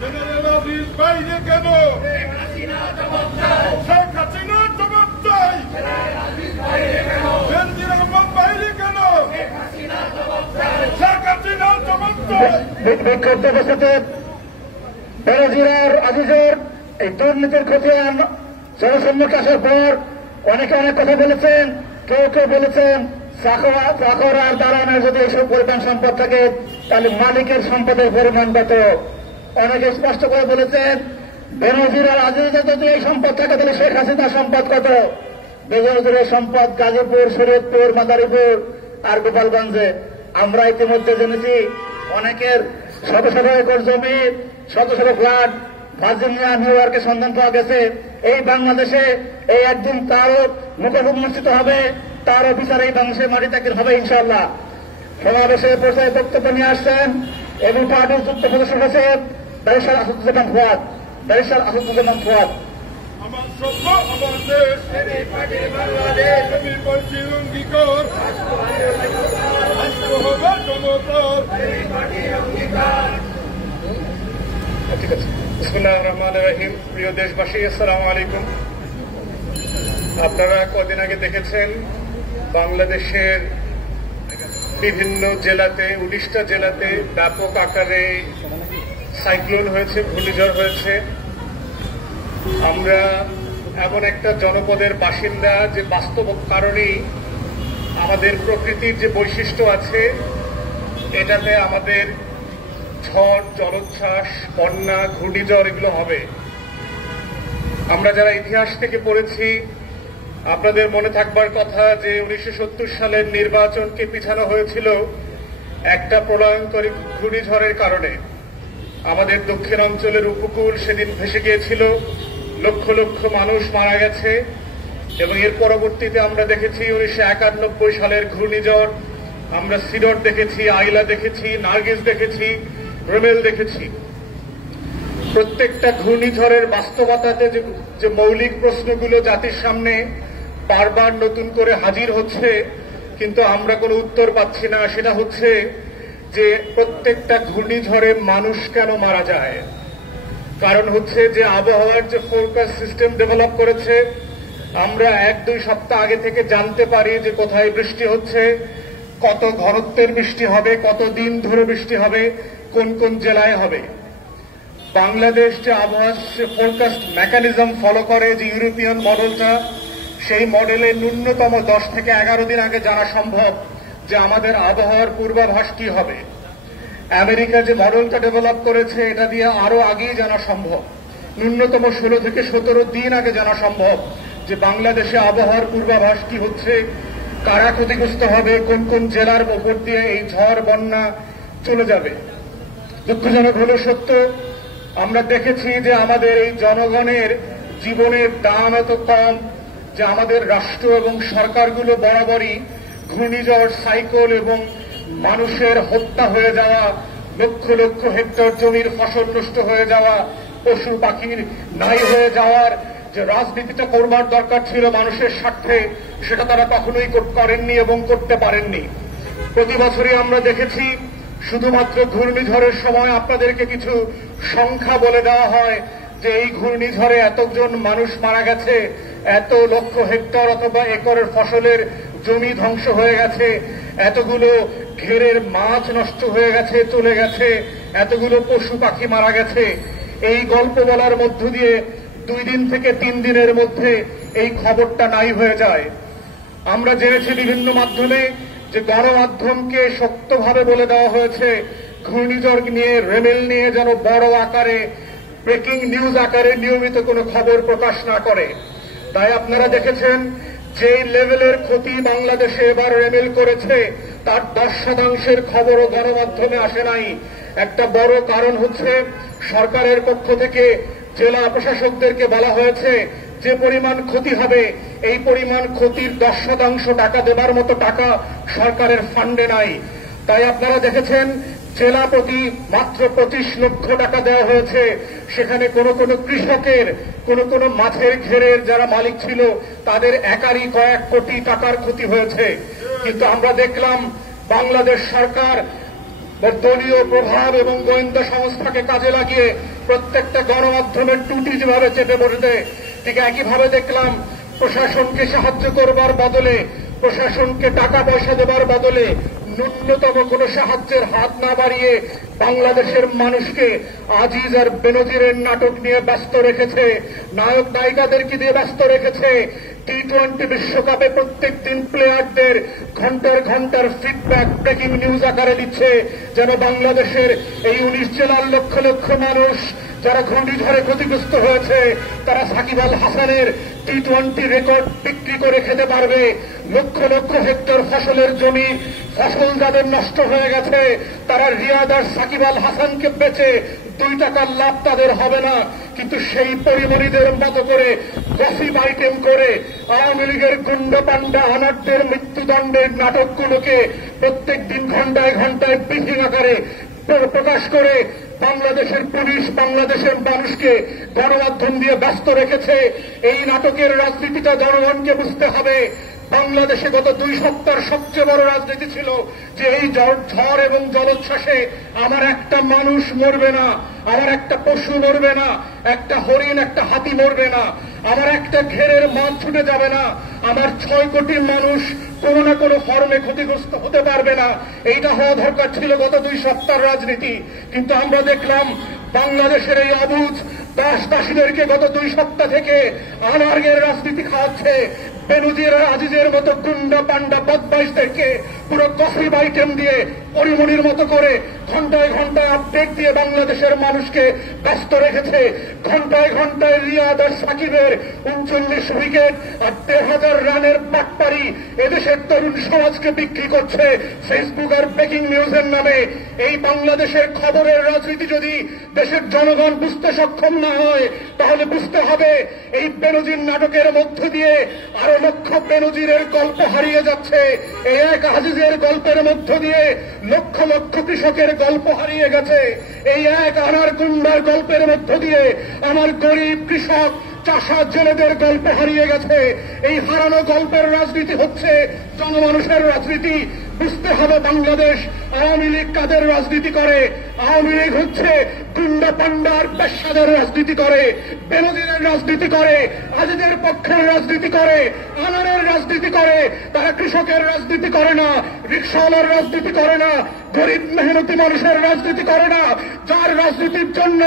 জেনারেল আজিজ বাইরে কেন? শেখ হাসিনা জবাব চাই। বেনজির আহমদ বাইরে কেন? শেখ হাসিনা জবাব চাই। বিক্ষুব্ধ উপস্থিতি বেনজির আর আজিজের এই দুর্নীতির খতিয়ান জনসম্মুখে আসার পর অনেকে অনেক কথা বলেছেন। কেউ কেউ বলেছেন চাকর আর দালানের যদি এইসব পরিমাণ সম্পদ থাকে তাহলে মালিকের সম্পদের পরিমাণ কত। অনেকে স্পষ্ট করে বলেছেন বেনজির আর আজিজের যদি এই সম্পদ থাকে তাহলে শেখ হাসিনার সম্পদ কত। বেনজিরের সম্পদ গাজীপুর, শরীয়তপুর, মাদারীপুর আর গোপালগঞ্জে। আমরা ইতিমধ্যে জেনেছি অনেকের শত শত একর জমি, শত শত ফ্ল্যাট ভার্জিনিয়া, নিউ ইয়র্কে সন্ধান পাওয়া গেছে। এই বাংলাদেশে এই একদিন তারও মুখোশ উন্মোচিত হবে, তারও বিচার এই বাংলাদেশের মাটিতে হবে ইনশাআল্লাহ। সমাবেশের পর্যায়ে বক্তব্য নিয়ে আসছেন এবং পার্টির যুক্ত সদস্য সচিব ব্যারিস্টার আসাদুজ্জামান ফুয়াদ। আমার স্বপ্ন, আমার দেশ, বাংলাদেশ, অঙ্গীকার রাষ্ট্র হবে জনতার। ঠিক আছে। বিসমিল্লাহির রহমানির রহিম। প্রিয় দেশবাসী, আসসালামু আলাইকুম। আপনারা কদিন আগে দেখেছেন বাংলাদেশের বিভিন্ন জেলাতে, 19টা জেলাতে ব্যাপক আকারে সাইক্লোন হয়েছে, ঘূর্ণিঝড় হয়েছে। আমরা এমন একটা জনপদের বাসিন্দা যে বাস্তব কারণেই আমাদের প্রকৃতির যে বৈশিষ্ট্য আছে, এটাতে আমাদের ঝড়, জলোচ্ছ্বাস, বন্যা, ঘূর্ণিঝড় এগুলো হবে। আমরা যারা ইতিহাস থেকে পড়েছি, আপনাদের মনে থাকবার কথা যে 1970 সালের নির্বাচনকে পিছানো হয়েছিল একটা প্রলয়ঙ্করী ঘূর্ণিঝড়ের কারণে। আমাদের দক্ষিণ অঞ্চলের উপকূল সেদিন ভেসে গিয়েছিল, লক্ষ লক্ষ মানুষ মারা গেছে। এবং এর পরবর্তীতে আমরা দেখেছি 1991 সালের ঘূর্ণিঝড়। আমরা সিডর দেখেছি, আইলা দেখেছি, নার্গিস দেখেছি, রেমেল দেখেছি। প্রত্যেকটা ঘূর্ণিঝড়ের বাস্তবতাতে যে মৌলিক প্রশ্নগুলো জাতির সামনে বারবার নতুন করে হাজির হচ্ছে, কিন্তু আমরা কোনো উত্তর পাচ্ছি না, সেটা হচ্ছে যে প্রত্যেকটা ঘূর্ণিঝড়ে মানুষ কেন মারা যায়। কারণ হচ্ছে যে আবহাওয়ার যে ফোরকাস্ট সিস্টেম ডেভেলপ করেছে, আমরা 1-2 সপ্তাহ আগে থেকে জানতে পারি যে কোথায় বৃষ্টি হচ্ছে, কত ঘনত্বের বৃষ্টি হবে, কত দিন ধরে বৃষ্টি হবে, কোন কোন জেলায় হবে। বাংলাদেশ যে আবহাওয়া ফোরকাস্ট মেকানিজম ফলো করে, যে ইউরোপিয়ান মডেলটা, সেই মডেলে ন্যূনতম 10 থেকে 11 দিন আগে জানা সম্ভব যে আমাদের আবহাওয়ার পূর্বাভাস কি হবে। আমেরিকা যে মডেলটা ডেভেলপ করেছে, এটা দিয়ে আরো আগেই জানা সম্ভব, ন্যূনতম 16 থেকে 17 দিন আগে জানা সম্ভব যে বাংলাদেশে আবহাওয়ার পূর্বাভাস কি হচ্ছে, কারা ক্ষতিগ্রস্ত হবে, কোন কোন জেলার উপর দিয়ে এই ঝড় বন্যা চলে যাবে। দুঃখজনক হলো সত্য, আমরা দেখেছি যে আমাদের এই জনগণের জীবনের দাম এত কম যে আমাদের রাষ্ট্র এবং সরকারগুলো বরাবরই ঘূর্ণিঝড়, সাইক্লোন এবং মানুষের হত্যা হয়ে যাওয়া, লক্ষ লক্ষ হেক্টর জমির ফসল নষ্ট হয়ে যাওয়া, পশু পাখির নাই হয়ে যাওয়ার যে রাজনীতিটা করবার দরকার ছিল মানুষের স্বার্থে, সেটা তারা কখনোই করেননি এবং করতে পারেননি। প্রতি বছরই আমরা দেখেছি শুধুমাত্র ঘূর্ণিঝড়ের সময় আপনাদেরকে কিছু সংখ্যা বলে দেওয়া হয় যে এই ঘূর্ণিঝড়ে এতজন মানুষ মারা গেছে, এত লক্ষ হেক্টর অথবা একরের ফসলের জমি ধ্বংস হয়ে গেছে, এতগুলো ঘেরের মাছ নষ্ট হয়ে গেছে, চলে গেছে, এতগুলো পশু পাখি মারা গেছে। এই গল্প বলার মধ্য দিয়ে 2 দিন থেকে 3 দিনের মধ্যে এই খবরটা নাই হয়ে যায়। আমরা জেনেছি বিভিন্ন মাধ্যমে যে গণমাধ্যমকে শক্তভাবে বলে দেওয়া হয়েছে ঘূর্ণিঝড় নিয়ে, রেমেল নিয়ে যেন বড় আকারে, ব্রেকিং নিউজ আকারে নিয়মিত কোনো খবর প্রকাশ না করে। তাই আপনারা দেখেছেন যে লেভেলের ক্ষতি বাংলাদেশে এবার রেমেল করেছে, তার 10% খবরও গণমাধ্যমে আসে নাই। একটা বড় কারণ হচ্ছে সরকারের পক্ষ থেকে জেলা প্রশাসকদেরকে বলা হয়েছে যে পরিমাণ ক্ষতি হবে, এই পরিমাণ ক্ষতির 10% টাকা দেবার মতো টাকা সরকারের ফান্ডে নাই। তাই আপনারা দেখেছেন জেলা প্রতি মাত্র 25 লক্ষ টাকা দেওয়া হয়েছে। সেখানে কোন কোন কৃষকের, কোন মাছের ঘেরের যারা মালিক ছিল, তাদের একারই কয়েক কোটি টাকার ক্ষতি হয়েছে। কিন্তু আমরা দেখলাম বাংলাদেশ সরকার দলীয় প্রভাব এবং গোয়েন্দা সংস্থাকে কাজে লাগিয়ে প্রত্যেকটা গণমাধ্যমের টুটি যেভাবে চেপে পড়ে দেয়, ঠিক একইভাবে দেখলাম প্রশাসনকে সাহায্য করবার বদলে, প্রশাসনকে টাকা পয়সা দেবার বদলে ন্যূনতম কোন সাহায্যের হাত না বাড়িয়ে বাংলাদেশের মানুষকে আজিজ আর বেনজিরের নাটক নিয়ে ব্যস্ত রেখেছে, নায়ক নায়িকাদেরকে দিয়ে ব্যস্ত রেখেছে। T20 বিশ্বকাপে প্রত্যেক দিন প্লেয়ারদের ঘন্টার ঘন্টার ফিডব্যাক ব্রেকিং নিউজ আকারে দিচ্ছে, যেন বাংলাদেশের এই 19 জেলার লক্ষ লক্ষ মানুষ যারা ঘূর্ণিঝড়ে ক্ষতিগ্রস্ত হয়েছে তারা সাকিব আল হাসানের T20 রেকর্ড বিক্রি করে খেতে পারবে। লক্ষ লক্ষ হেক্টর ফসলের জমি, ফসল যাদের নষ্ট হয়ে গেছে তারা রিয়াদ আর সাকিব আল হাসানকে বেচে 2 টাকার লাভ তাদের হবে না। কিন্তু সেই পরিমণিদের মতো করে গসিপ আইটেম করে আওয়ামী লীগের গুন্ডা পান্ডা অনার্থের মৃত্যুদণ্ডের নাটকগুলোকে প্রত্যেক দিন ঘন্টায় ঘন্টায় ব্রিফিং আকারে প্রকাশ করে বাংলাদেশের পুলিশ বাংলাদেশের মানুষকে গণমাধ্যম দিয়ে ব্যস্ত রেখেছে। এই নাটকের রাজনীতিটা জনগণকে বুঝতে হবে। বাংলাদেশে গত 2 সপ্তাহের সবচেয়ে বড় রাজনীতি ছিল যে এই ঝড় এবং জলোচ্ছ্বাসে আমার একটা মানুষ মরবে না, আমার একটা পশু মরবে না, একটা হরিণ একটা হাতি মরবে না, আমার একটা ঘেরের মাছ ছুটে যাবে না, আমার 6 কোটি মানুষ কোনো না কোনো ফর্মে ক্ষতিগ্রস্ত হতে পারবে না। এইটা হওয়া দরকার ছিল গত 2 সপ্তাহের রাজনীতি। কিন্তু আমরা দেখলাম বাংলাদেশের এই অবুঝ দাসদাসীদেরকে গত 2 সপ্তাহ থেকে আনার্গের রাজনীতি খাওয়াচ্ছে। বেনজির আজিজের মতো গুন্ডা পান্ডা বদমাইশদেরকে পুরো গসিপ আইটেম দিয়ে পরিমণির মতো করে ঘন্টায় ঘন্টায় আপডেট দিয়ে বাংলাদেশের মানুষকে ব্যস্ত রেখেছে। ঘন্টায় ঘন্টায় রিয়াদ আর সাকিবের 39 উইকেট আর 1,500 রানের বাটপারি এদেশের তরুণ সমাজকে বিক্রি করছে ফেসবুক আর ব্রেকিং নিউজের নামে। এই বাংলাদেশের খবরের রাজনীতি যদি দেশের জনগণ বুঝতে সক্ষম না হয় তাহলে বুঝতে হবে এই বেনজির নাটকের মধ্য দিয়ে আরো লক্ষ বেনজিরের গল্প হারিয়ে যাচ্ছে। এই এক আজিজের গল্পের মধ্য দিয়ে লক্ষ লক্ষ কৃষকের গল্প হারিয়ে গেছে। এই এক আনার গুন্ডার গল্পের মধ্য দিয়ে আমার গরিব কৃষক চাষা জেলেদের গল্প হারিয়ে গেছে। এই হারানো গল্পের রাজনীতি হচ্ছে জনমানুষের রাজনীতি। বুঝতে হবে বাংলাদেশ আওয়ামী লীগ কাদের রাজনীতি করে। আওয়ামী লীগ হচ্ছে গুন্ডা পান্ডার পেশাদের রাজনীতি করে, বেনজিরের রাজনীতি করে, আজিদের পক্ষের রাজনীতি করে, আনারের রাজনীতি করে। তারা কৃষকের রাজনীতি করে না, রিকশাওয়ালার রাজনীতি করে না, গরিব মেহনতি মানুষের রাজনীতি করে না। যার রাজনীতির জন্য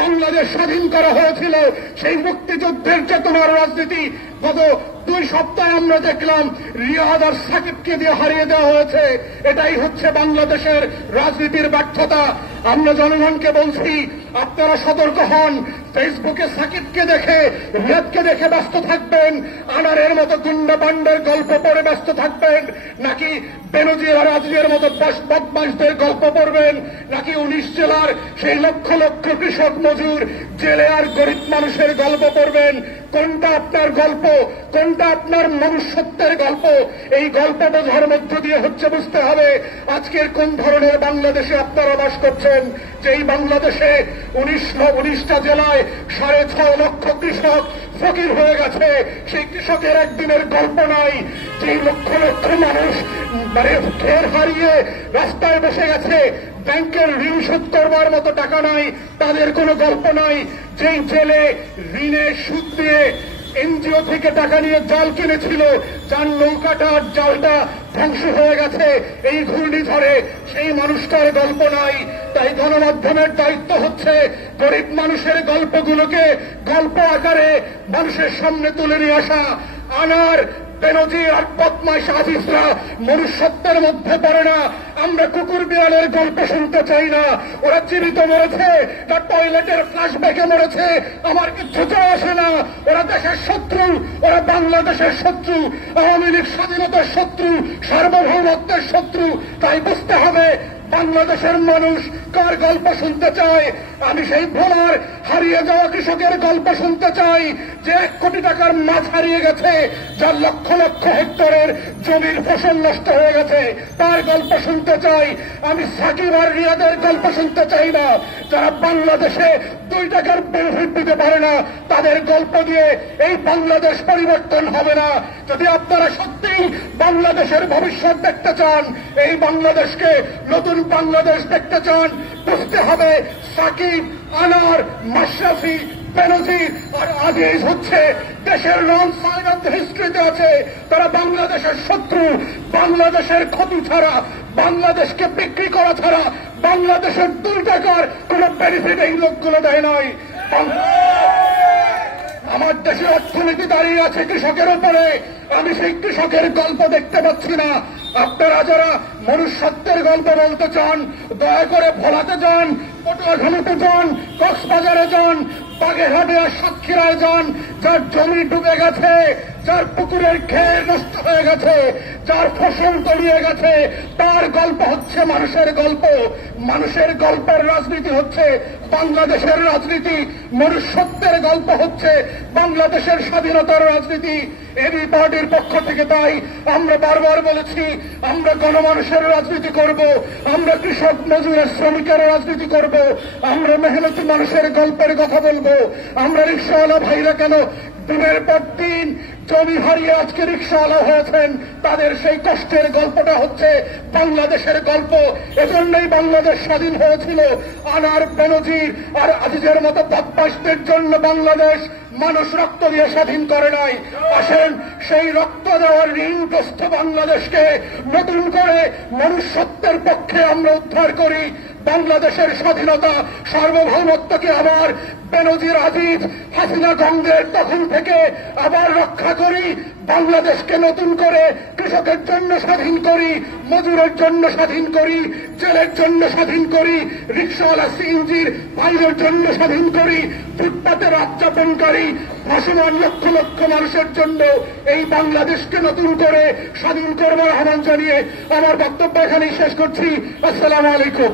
বাংলাদেশ স্বাধীন করা হয়েছিল সেই মুক্তিযুদ্ধের চেতনার রাজনীতি গত 2 সপ্তাহে আমরা দেখলাম রিয়াদ আর সাকিবকে দিয়ে হারিয়ে দেওয়া হয়েছে। এটাই হচ্ছে বাংলাদেশের রাজনীতির ব্যর্থতা। আমরা জনগণকে বলছি আপনারা সতর্ক হন। ফেসবুকে সাকিবকে দেখে রিয়াদকে দেখে ব্যস্ত থাকবেন, আনারের মতো গুন্ডা পান্ডার গল্প পড়ে ব্যস্ত থাকবেন, নাকি বেনজির আর আজিজের মতো বদমাইশদের গল্প পড়বেন, নাকি 19 জেলার সেই লক্ষ লক্ষ কৃষক মজুর জেলে আর গরিব মানুষের গল্প পড়বেন? কোনটা আপনার গল্প, কোনটা আপনার মনুষ্যত্বের গল্প? এই গল্প বোঝার মধ্য দিয়ে হচ্ছে বুঝতে হবে আজকের কোন ধরনের বাংলাদেশে আপনারা বাস করছেন। যে এই বাংলাদেশে 19টা জেলায় 6.5 লক্ষ কৃষক ফকির হয়ে গেছে। সেই কৃষকের একদিনের গল্প নাই। যে লক্ষ লক্ষ মানুষ ঘের হারিয়ে রাস্তায় বসে গেছে, ব্যাংকের ঋণ শোধ করবার মতো টাকা নাই, তাদের কোনো গল্প নাই। যেই জেলে ঋণের সুদ দিয়ে এনজিও থেকে টাকা নিয়ে জাল কিনেছিল, যার নৌকাটা জালটা ধ্বংস হয়ে গেছে এই ঘূর্ণিঝড়ে, সেই মানুষটার গল্প নাই। তাই গণমাধ্যমের দায়িত্ব হচ্ছে গরিব মানুষের গল্পগুলোকে গল্প আকারে মানুষের সামনে তুলে নিয়ে আসা। আনার বেনজির আর বদমাইশ আজিজরা মনুষ্যত্বের মধ্যে পড়ে না। আমরা কুকুর বিড়ালের গল্প শুনতে চাই না। ওরা জীবিত মরেছে না টয়লেটের ফ্ল্যাশব্যাকে মরেছে আমার কিচ্ছু যায় আসে না। ওরা দেশের শত্রু, ওরা বাংলাদেশের শত্রু, আওয়ামী লীগ স্বাধীনতার শত্রু, সার্বভৌমত্বের শত্রু। তাই বুঝতে হবে বাংলাদেশের মানুষ কার গল্প শুনতে চায়। আমি সেই ভোলার হারিয়ে যাওয়া কৃষকের গল্প শুনতে চাই যে 1 কোটি টাকার মাছ হারিয়ে গেছে, যার লক্ষ লক্ষ হেক্টরের জমির ফসল নষ্ট হয়ে গেছে, তার গল্প শুনতে চাই। আমি সাকিব আর রিয়াদের গল্প শুনতে চাই না। যারা বাংলাদেশে 2 টাকার বেনিফিট দিতে পারে না, তাদের গল্প দিয়ে এই বাংলাদেশ পরিবর্তন হবে না। যদি আপনারা সত্যিই বাংলাদেশের ভবিষ্যৎ দেখতে চান, এই বাংলাদেশকে নতুন বাংলাদেশ দেখতে চান, বুঝতে হবে সাকিব, আনার, মাশরাফি, বেনজির আর আজিজ হচ্ছে দেশের নন সাইড অফ দ্য হিস্ট্রিতে আছে। তারা বাংলাদেশের শত্রু। বাংলাদেশের ক্ষতি ছাড়া, বাংলাদেশকে বিক্রি করা ছাড়া বাংলাদেশের 2 টাকার কোন বেনিফিট এই লোকগুলো দেয় নাই। আমার দেশের অর্থনীতি দাঁড়িয়ে আছে কৃষকের উপরে। আমি সেই কৃষকের গল্প দেখতে পাচ্ছি না। আপনারা যারা মনুষ্যত্বের গল্প বলতে চান, দয়া করে ভোলাতে যান, পটুয়াখালীতে যান, কক্সবাজারে যান, বাগেরহাটে আর সাতক্ষীরায় যান। যার জমি ডুবে গেছে, যার পুকুরের খেয়ে নষ্ট হয়ে গেছে, যার ফসল তলিয়ে গেছে, তার গল্প হচ্ছে মানুষের গল্প। মানুষের গল্পের রাজনীতি হচ্ছে বাংলাদেশের রাজনীতি। মনুষ্যত্বের গল্প হচ্ছে বাংলাদেশের স্বাধীনতার রাজনীতি। এবি পার্টির পক্ষ থেকে তাই আমরা বারবার বলেছি, আমরা গণমানুষের রাজনীতি করব, আমরা কৃষক মজুরের শ্রমিকের রাজনীতি করব, আমরা মেহনতি মানুষের গল্পের কথা বলবো। আমরা রিকশাওয়ালা ভাইরা কেন দিনের পর দিন জমি হারিয়ে আজকে রিকশাওয়ালা হয়েছেন, তাদের সেই কষ্টের গল্পটা হচ্ছে বাংলাদেশের গল্প। এজন্যই বাংলাদেশ স্বাধীন হয়েছিল। আনার বেনজির আর আজিজের মতো বদমাশদের জন্য বাংলাদেশ মানুষ রক্ত দিয়ে স্বাধীন করে নাই। আসেন সেই রক্ত দেওয়ার ঋণগ্রস্ত বাংলাদেশকে নতুন করে মনুষ্যত্বের পক্ষে আমরা উদ্ধার করি। বাংলাদেশের স্বাধীনতা সার্বভৌমত্বকে আবার বেনজির আজিজ হাসিনা গঙ্গের দখল থেকে আবার রক্ষা করি। বাংলাদেশকে নতুন করে কৃষকের জন্য স্বাধীন করি, মজুরের জন্য স্বাধীন করি, জেলের জন্য স্বাধীন করি, রিকশাওয়ালা সিএনজির ভাইদের জন্য স্বাধীন করি, ফুটপাতে রাত যাপনকারী ভাসমান লক্ষ লক্ষ মানুষের জন্য এই বাংলাদেশকে নতুন করে স্বাধীন করবার আহ্বান জানিয়ে আমার বক্তব্য এখানেই শেষ করছি। আসসালামু আলাইকুম।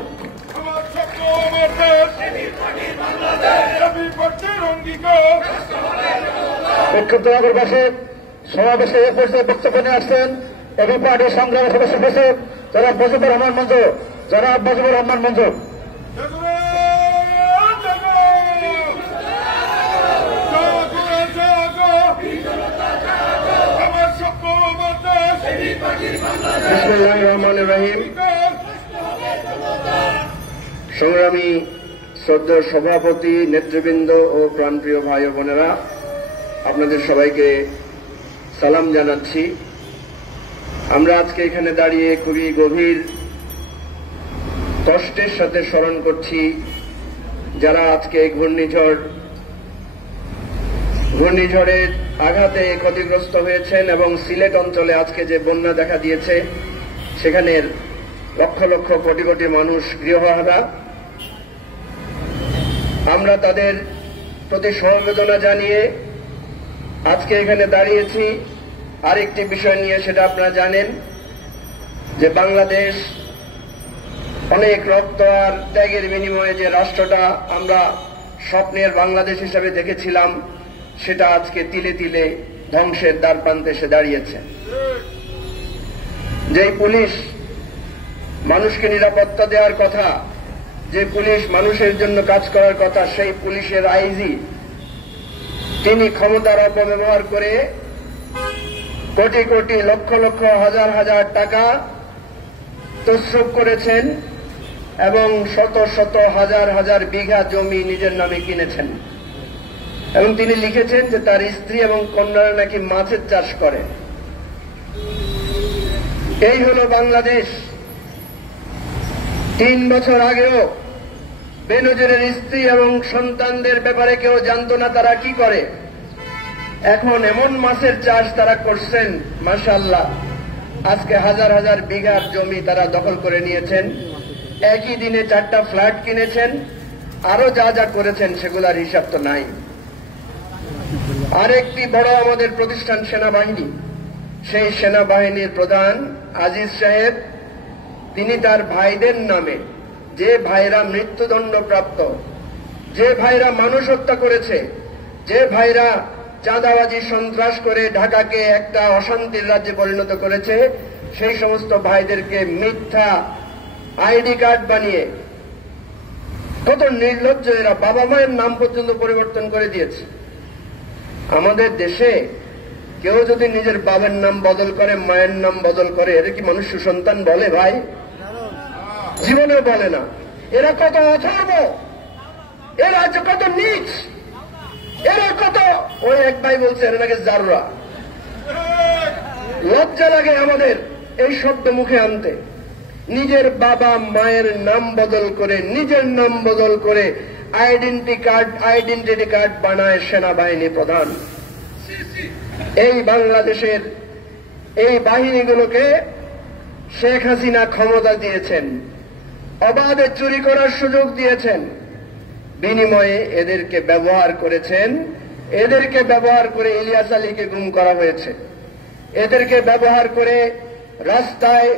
বিক্ষুব্ধ নগরবাসী সমাবেশে এ পর্যায়ে বক্তব্য নিয়ে আসছেন এবি পার্টির সংগ্রামী সদস্য সচিব জনাব মুজিবুর রহমান মঞ্জুর। জনাব মুজিবুর রহমান মঞ্জুর। বিসমিল্লাহির রহমানির রহিম। সংগ্রামী শ্রদ্ধেয় সভাপতি, নেতৃবৃন্দ ও প্রাণপ্রিয় ভাই ও বোনেরা, আপনাদের সবাইকে সালাম জানাচ্ছি। আমরা আজকে এখানে দাঁড়িয়ে খুবই গভীর কষ্টের সাথে স্মরণ করছি যারা আজকে ঘূর্ণিঝড়ের আঘাতে ক্ষতিগ্রস্ত হয়েছেন এবং সিলেট অঞ্চলে আজকে যে বন্যা দেখা দিয়েছে সেখানের লক্ষ লক্ষ কোটি কোটি মানুষ গৃহহারা। আমরা তাদের প্রতি সমবেদনা জানিয়ে আজকে এখানে দাঁড়িয়েছি আরেকটি বিষয় নিয়ে। সেটা আপনারা জানেন যে বাংলাদেশ অনেক রক্ত আর ত্যাগের বিনিময়ে যে রাষ্ট্রটা আমরা স্বপ্নের বাংলাদেশ হিসেবে দেখেছিলাম সেটা আজকে তিলে তিলে ধ্বংসের দ্বারপ্রান্তে এসে দাঁড়িয়েছে। যেই পুলিশ মানুষকে নিরাপত্তা দেওয়ার কথা, যে পুলিশ মানুষের জন্য কাজ করার কথা, সেই পুলিশের আইজি তিনি ক্ষমতার অপব্যবহার করে কোটি কোটি লক্ষ লক্ষ হাজার হাজার টাকা তছরূপ করেছেন এবং শত শত হাজার হাজার বিঘা জমি নিজের নামে কিনেছেন এবং তিনি লিখেছেন যে তার স্ত্রী এবং কন্যারা নাকি মাছের চাষ করে। এই হল বাংলাদেশ। 3 বছর আগেও বেনজিরের স্ত্রী এবং সন্তানদের ব্যাপারে কেউ জানত না তারা কি করে। এখন এমন মাছের চাষ তারা করছেন, মাশাআল্লাহ। আজকে হাজার হাজার বিঘার জমি তারা দখল করে নিয়েছেন। একই দিনে 4টা ফ্ল্যাট কিনেছেন। আরো যা যা করেছেন সেগুলার হিসাব তো নাই। আরেকটি বড় আমাদের প্রতিষ্ঠান সেনাবাহিনী, সেই সেনাবাহিনীর প্রধান আজিজ সাহেব তিনি তার ভাইদের নামে, যে ভাইরা মৃত্যুদণ্ডপ্রাপ্ত, যে ভাইরা মানুষ হত্যা করেছে, যে ভাইরা চাঁদাবাজি সন্ত্রাস করে ঢাকাকে একটা অশান্তির রাজ্যে পরিণত করেছে, সেই সমস্ত ভাইদেরকে মিথ্যা আইডি কার্ড বানিয়ে, কত নির্লজ্জ এরা, বাবা মায়ের নাম পর্যন্ত পরিবর্তন করে দিয়েছে। আমাদের দেশে কেউ যদি নিজের বাবার নাম বদল করে, মায়ের নাম বদল করে, এরা কি মানুষ সুসন্তান বলে? ভাই, জীবনেও বলে না। এরা কত অথর্ব, এরা যে কত নীচ, এরা কত, ওই এক ভাই বলছে এরা নাকি জাররা। লজ্জা লাগে আমাদের এই শব্দ মুখে আনতে। নিজের বাবা মায়ের নাম বদল করে, নিজের নাম বদল করে আইডেন্টিটি কার্ড বানায় সেনাবাহিনী প্রধান। এই বাংলাদেশের এই বাহিনীগুলোকে শেখ হাসিনা ক্ষমতা দিয়েছেন, অবাধে চুরি করার সুযোগ দিয়েছেন, বিনিময়ে এদেরকে ব্যবহার করেছেন। এদেরকে ব্যবহার করে ইলিয়াস আলীকে গুম করা হয়েছে, এদেরকে ব্যবহার করে রাস্তায়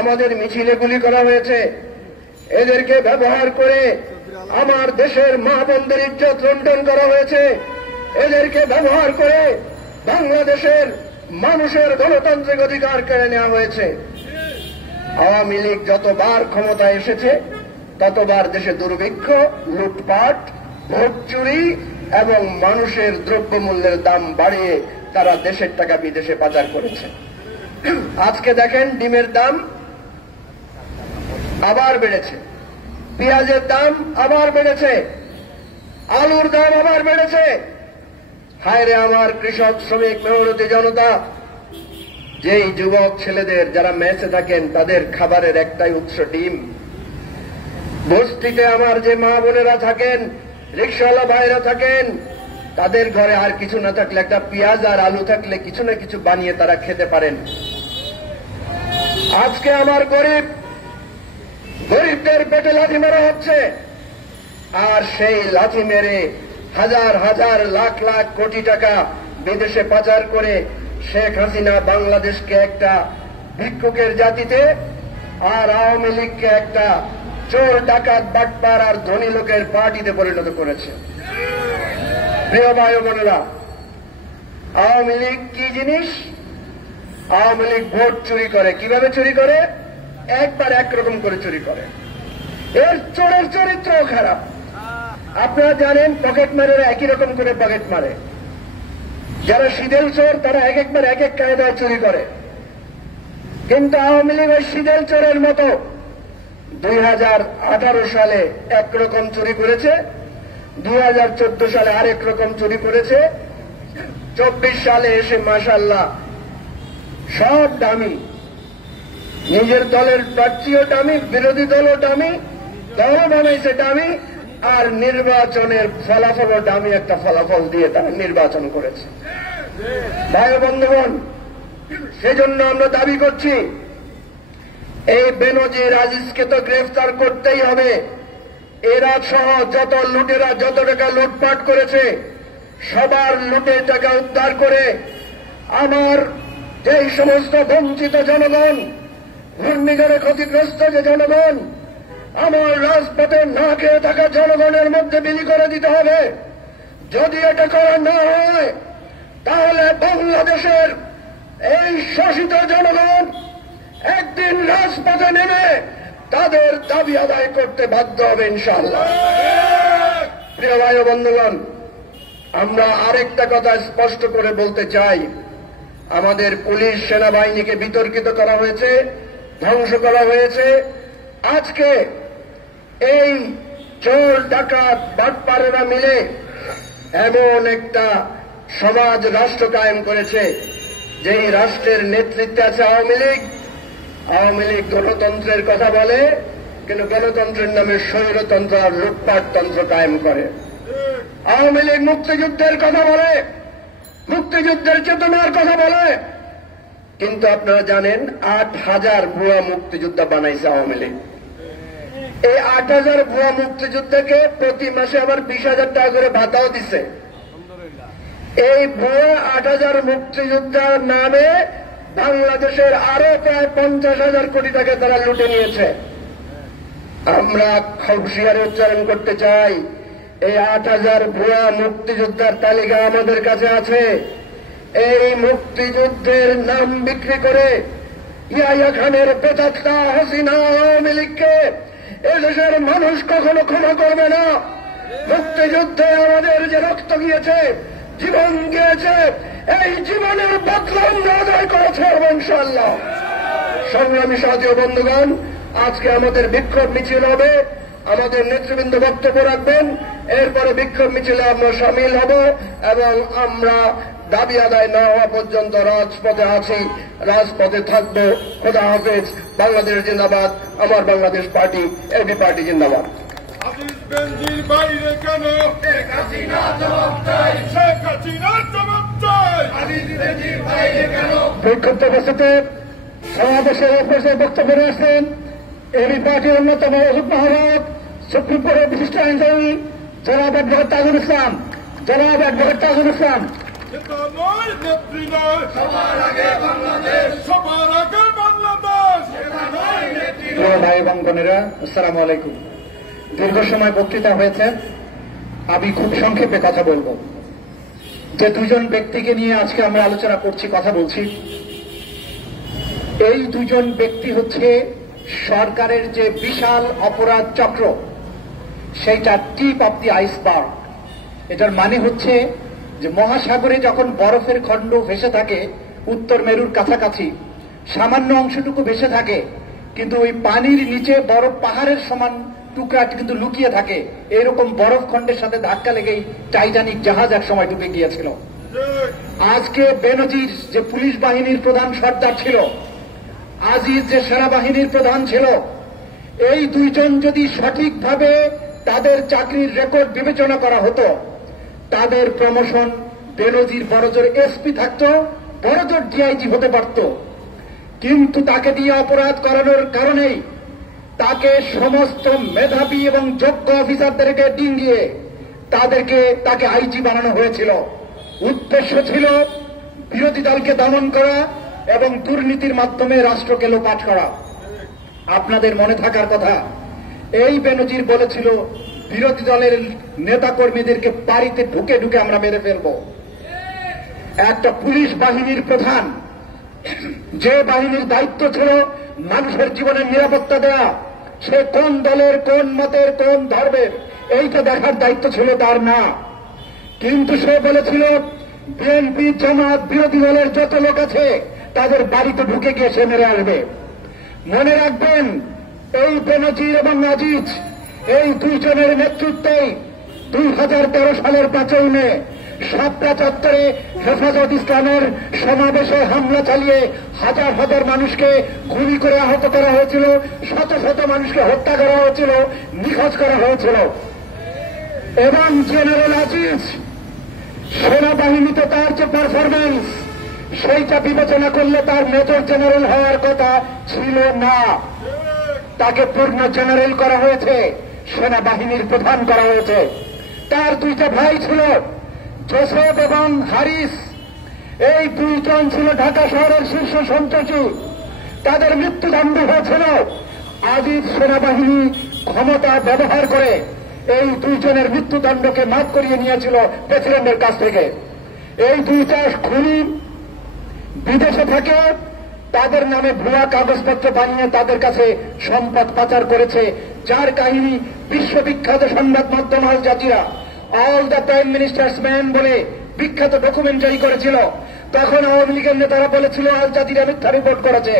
আমাদের মিছিলে গুলি করা হয়েছে, এদেরকে ব্যবহার করে আমার দেশের মা বোনদের ইজ্জত লুণ্ঠন করা হয়েছে, এদেরকে ব্যবহার করে বাংলাদেশের মানুষের গণতান্ত্রিক অধিকার কেড়ে নেওয়া হয়েছে। আওয়ামী লীগ যতবার ক্ষমতায় এসেছে ততবার দেশে দুর্ভিক্ষ, লুটপাট, ভোট চুরি এবং মানুষের দ্রব্যমূল্যের দাম বাড়িয়ে তারা দেশের টাকা বিদেশে পাচার করেছে। আজকে দেখেন ডিমের দাম আবার বেড়েছে, পেঁয়াজের দাম আবার বেড়েছে, আলুর দাম আবার বেড়েছে। হায় রে আমার কৃষক, শ্রমিক, মেহনতি জনতা, যেই যুবক ছেলেদের যারা মেসে থাকেন তাদের খাবারের একটাই উৎস ডিম। বস্তিতে আমার যে মা বোনেরা থাকেন, রিকশাওয়ালা ভাইরা থাকেন, তাদের ঘরে আর কিছু না থাকলে একটা পেঁয়াজ আর আলু থাকলে কিছু না কিছু বানিয়ে তারা খেতে পারেন। আজকে আমার গরিবদের পেটে লাথি মারা হচ্ছে, আর সেই লাথি মেরে হাজার হাজার লাখ লাখ কোটি টাকা বিদেশে পাচার করে শেখ হাসিনা বাংলাদেশকে একটা ভিক্ষুকের জাতিতে আর আওয়ামী লীগকে একটা চোর, ডাকাত, বাটপার আর ধনী লোকের পার্টিতে পরিণত করেছে। প্রিয় ভাই বোনেরা, আওয়ামী লীগ কি জিনিস? আওয়ামী লীগ ভোট চুরি করে। কিভাবে চুরি করে? একবার একরকম করে চুরি করে। এর চোরের চরিত্রও খারাপ। আপনারা জানেন পকেট মারেরা একই রকম করে পকেট মারে। যারা শীতল চোর তারা এক একবার এক এক কায়দায় চুরি করে, কিন্তু আওয়ামী লীগ ওই শীতল চোরের মতো 2018 সালে একরকম চুরি করেছে, 2014 সালে আরেক রকম চুরি করেছে, 24 সালে এসে মাশাআল্লাহ সব দামি, নিজের দলের প্রার্থীও দামি, বিরোধী দলও দামি, দলও বানাইছে দামি, আর নির্বাচনের ফলাফলও দামি একটা ফলাফল দিয়ে তারা নির্বাচন করেছে। ভাই বন্ধুগণ, সেজন্য আমরা দাবি করছি এই বেনজির আজিজকে তো গ্রেফতার করতেই হবে। এরা সহ যত লুটেরা যত টাকা লুটপাট করেছে সবার লুটের টাকা উদ্ধার করে আমার যেই সমস্ত বঞ্চিত জনগণ, ঘূর্ণিঝড়ে ক্ষতিগ্রস্ত যে জনগণ, আমার রাজপথে না খেয়ে থাকা জনগণের মধ্যে বিলি করে দিতে হবে। যদি এটা করা না হয় তাহলে বাংলাদেশের এই শোষিত জনগণ একদিন রাজপথে নেমে তাদের দাবি আদায় করতে বাধ্য হবে ইনশাআল্লাহ। প্রিয় ভাই ও বন্ধুগণ, আমরা আরেকটা কথা স্পষ্ট করে বলতে চাই, আমাদের পুলিশ সেনাবাহিনীকে বিতর্কিত করা হয়েছে, ধ্বংস করা হয়েছে। আজকে এই চোর, ডাকাত, বাটপারেরা মিলে এমন একটা সমাজ রাষ্ট্র কায়েম করেছে যেই রাষ্ট্রের নেতৃত্বে আছে আওয়ামী লীগ। আওয়ামী লীগ গণতন্ত্রের কথা বলে, কিন্তু গণতন্ত্রের নামে স্বৈরতন্ত্র আর লুটপাটতন্ত্র কায়েম করে। আওয়ামী লীগ মুক্তিযুদ্ধের কথা বলে, মুক্তিযুদ্ধের চেতনার কথা বলে, কিন্তু আপনারা জানেন 8,000 ভুয়া মুক্তিযোদ্ধা বানাইছে আওয়ামী লীগ। এই 8,000 ভুয়া মুক্তিযোদ্ধাকে প্রতি মাসে আবার 20,000 টাকা করে ভাতাও দিছে। এই ভুয়া 8,000 মুক্তিযোদ্ধার নামে বাংলাদেশের আরো প্রায় 50,000 কোটি টাকা তারা লুটে নিয়েছে। আমরা হুঁশিয়ারি উচ্চারণ করতে চাই, এই 8,000 ভুয়া মুক্তিযোদ্ধার তালিকা আমাদের কাছে আছে। এই মুক্তিযুদ্ধের নাম বিক্রি করে ইয়াহিয়া খানের প্রেতাত্মা হাসিনা আওয়ামী লীগকে এদেশের মানুষ কখনো ক্ষমা করবে না। মুক্তিযুদ্ধে আমাদের যে রক্ত গিয়েছে, জীবন গিয়েছে, এই জীবনের বদলা আমরা আদায় করেছে ইনশাআল্লাহ। সংগ্রামী সাথী ও বন্ধুগণ, আজকে আমাদের বিক্ষোভ মিছিল হবে, আমাদের নেতৃবৃন্দ বক্তব্য রাখবেন, এরপরে বিক্ষোভ মিছিলে আমরা সামিল হব এবং আমরা দাবি আদায় না হওয়া পর্যন্ত রাজপথে আছি, রাজপথে থাকবো। খোদা হাফেজ। বাংলাদেশ জিন্দাবাদ। আমার বাংলাদেশ পার্টি, এবি পার্টি জিন্দাবাদ। বেঞ্জির বাইরে কেন? শেখ হাসিনা জবাব চাই, শেখ হাসিনা জবাব চাই। বেঞ্জির বাইরে কেন? বিক্ষুব্ধ উপস্থিতি সমাবেশে বক্তব্য রয়েছেন এবি পার্টির অন্যতম যুগ্ম আহ্বায়ক সুপ্রিম কোর্টের বিশিষ্ট আইনজীবী জনাব অ্যাডভোকেট তাজুল ইসলাম। জনাব অ্যাডভোকেট তাজুল ইসলাম। নেতা নয়, নেত্রী নয়, সবার আগে বাংলাদেশ, সবার আগে বাংলাদেশ। নেতা নয়, নেত্রী নয়। প্রিয় ভাই এবং বোনেরা, আসসালামু আলাইকুম। দীর্ঘ সময় বক্তৃতা হয়েছে, আমি খুব সংক্ষেপে কথা বলবো। যে দুজন ব্যক্তিকে নিয়ে আজকে আমরা আলোচনা করছি, কথা বলছি, এই দুজন ব্যক্তি হচ্ছে সরকারের যে বিশাল অপরাধ চক্র, সেইটা টিপ অব দি আইসবার্গ। এটার মানে হচ্ছে যে মহাসাগরে যখন বরফের খণ্ড ভেসে থাকে উত্তর মেরুর কাছাকাছি, সামান্য অংশটুকু ভেসে থাকে, কিন্তু ওই পানির নিচে বরফ পাহাড়ের সমান টুকরাটি কিন্তু লুকিয়ে থাকে। এরকম বরফ খণ্ডের সাথে ধাক্কা লেগেই টাইটানিক জাহাজ এক সময় ডুবে গিয়েছিল। আজকে বেনজির যে পুলিশ বাহিনীর প্রধান সর্দার ছিল, আজিজ যে সেনাবাহিনীর প্রধান ছিল, এই দুইজন যদি সঠিকভাবে তাদের চাকরির রেকর্ড বিবেচনা করা হতো, তাদের প্রমোশন বেনজির বড়জোর এসপি থাকত, বড়জোর ডিআইজি হতে পারত। কিন্তু তাকে দিয়ে অপরাধ করানোর কারণেই তাকে সমস্ত মেধাবী এবং যোগ্য অফিসারদেরকে ডিঙ্গিয়ে তাকে আইজি বানানো হয়েছিল। উদ্দেশ্য ছিল বিরোধী দলকে দমন করা এবং দুর্নীতির মাধ্যমে রাষ্ট্রকে লোপাট করা। আপনাদের মনে থাকার কথা, এই বেনজির বলেছিল বিরোধী দলের নেতাকর্মীদেরকে বাড়িতে ঢুকে ঢুকে আমরা মেরে ফেলব। একটা পুলিশ বাহিনীর প্রধান, যে বাহিনীর দায়িত্ব ছিল মানুষের জীবনের নিরাপত্তা দেওয়া, সে কোন দলের, কোন মতের, কোন ধর্মের, এইটা দেখার দায়িত্ব ছিল তার না। কিন্তু সে বলেছিল বিএনপি, জামাত, বিরোধী দলের যত লোক আছে তাদের বাড়িতে ঢুকে গিয়ে সে মেরে আসবে। মনে রাখবেন, এই বেনজির এবং আজিজ, এই দুইজনের নেতৃত্বেই 2013 সালের 5 মে শাপলা চত্বরে হেফাজত ইসলামের সমাবেশে হামলা চালিয়ে হাজার হাজার মানুষকে গুলি করে আহত করা হয়েছিল, শত শত মানুষকে হত্যা করা হয়েছিল, নিখোঁজ করা হয়েছিল। এবং জেনারেল আজিজ সেনাবাহিনীতে তার যে পারফরমেন্স, সেইটা বিবেচনা করলে তার মেজর জেনারেল হওয়ার কথা ছিল না। তাকে পূর্ণ জেনারেল করা হয়েছে, সেনাবাহিনীর প্রধান করা হয়েছে। তার দুইটা ভাই ছিল, জোসেফ এবং হারিস। এই দুইজন ছিল ঢাকা শহরের শীর্ষ সন্ত্রাসী, তাদের মৃত্যুদণ্ড হয়েছিল। আজিজ সেনাবাহিনী ক্ষমতা ব্যবহার করে এই দুইজনের মৃত্যুদণ্ডকে মাফ করিয়ে নিয়েছিল প্রেসিডেন্টের কাছ থেকে। এই দুইটা খুনি বিদেশে থাকে, তাদের নামে ভুয়া কাগজপত্র বানিয়ে তাদের কাছে সম্পদ পাচার করেছে, যার কাহিনী বিশ্ববিখ্যাত সংবাদ মাধ্যম Al Jazeera all the prime minister's man বলে বিখ্যাত ডকুমেন্টারি করেছিল। তখন আওয়ামী লীগের নেতারা বলেছিল আল জাজিরা মিথ্যা রিপোর্ট করেছে।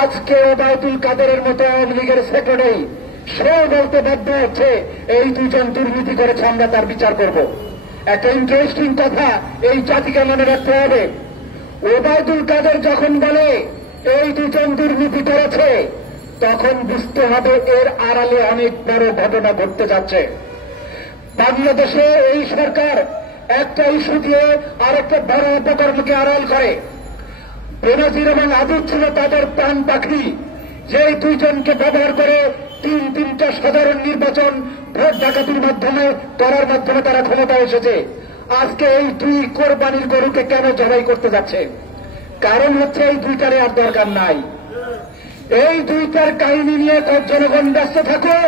আজকে ওবায়দুল কাদেরের মতো আওয়ামী লীগের সেক্রেটারি সেও বলতে বাধ্য হচ্ছে এই দুজন দুর্নীতি করেছে, আমরা তার বিচার করব। একটা ইন্টারেস্টিং কথা এই জাতিকে মনে রাখতে হবে, ওবায়দুল কাদের যখন বলে এই দুজন দুর্নীতি করেছে, তখন বুঝতে হবে এর আড়ালে অনেক বড় ঘটনা ঘটতে যাচ্ছে। বাংলাদেশে এই সরকার একটা ইস্যু দিয়ে আরেকটা বড় অপকর্মকে আড়াল করে। বেনজির এবং আজিজ ছিল তাদের প্রাণ পাখি, যে দুইজনকে ব্যবহার করে তিনটা সাধারণ নির্বাচন ভোট ডাকাতির মাধ্যমে করার মাধ্যমে তারা ক্ষমতা এসেছে। আজকে এই দুই কোরবানির গরুকে কেন জবাই করতে যাচ্ছে? কারণ হচ্ছে এই দুইটারে আর দরকার নাই। এই দুইটার কাহিনী নিয়ে জনগণ ব্যস্ত থাকো।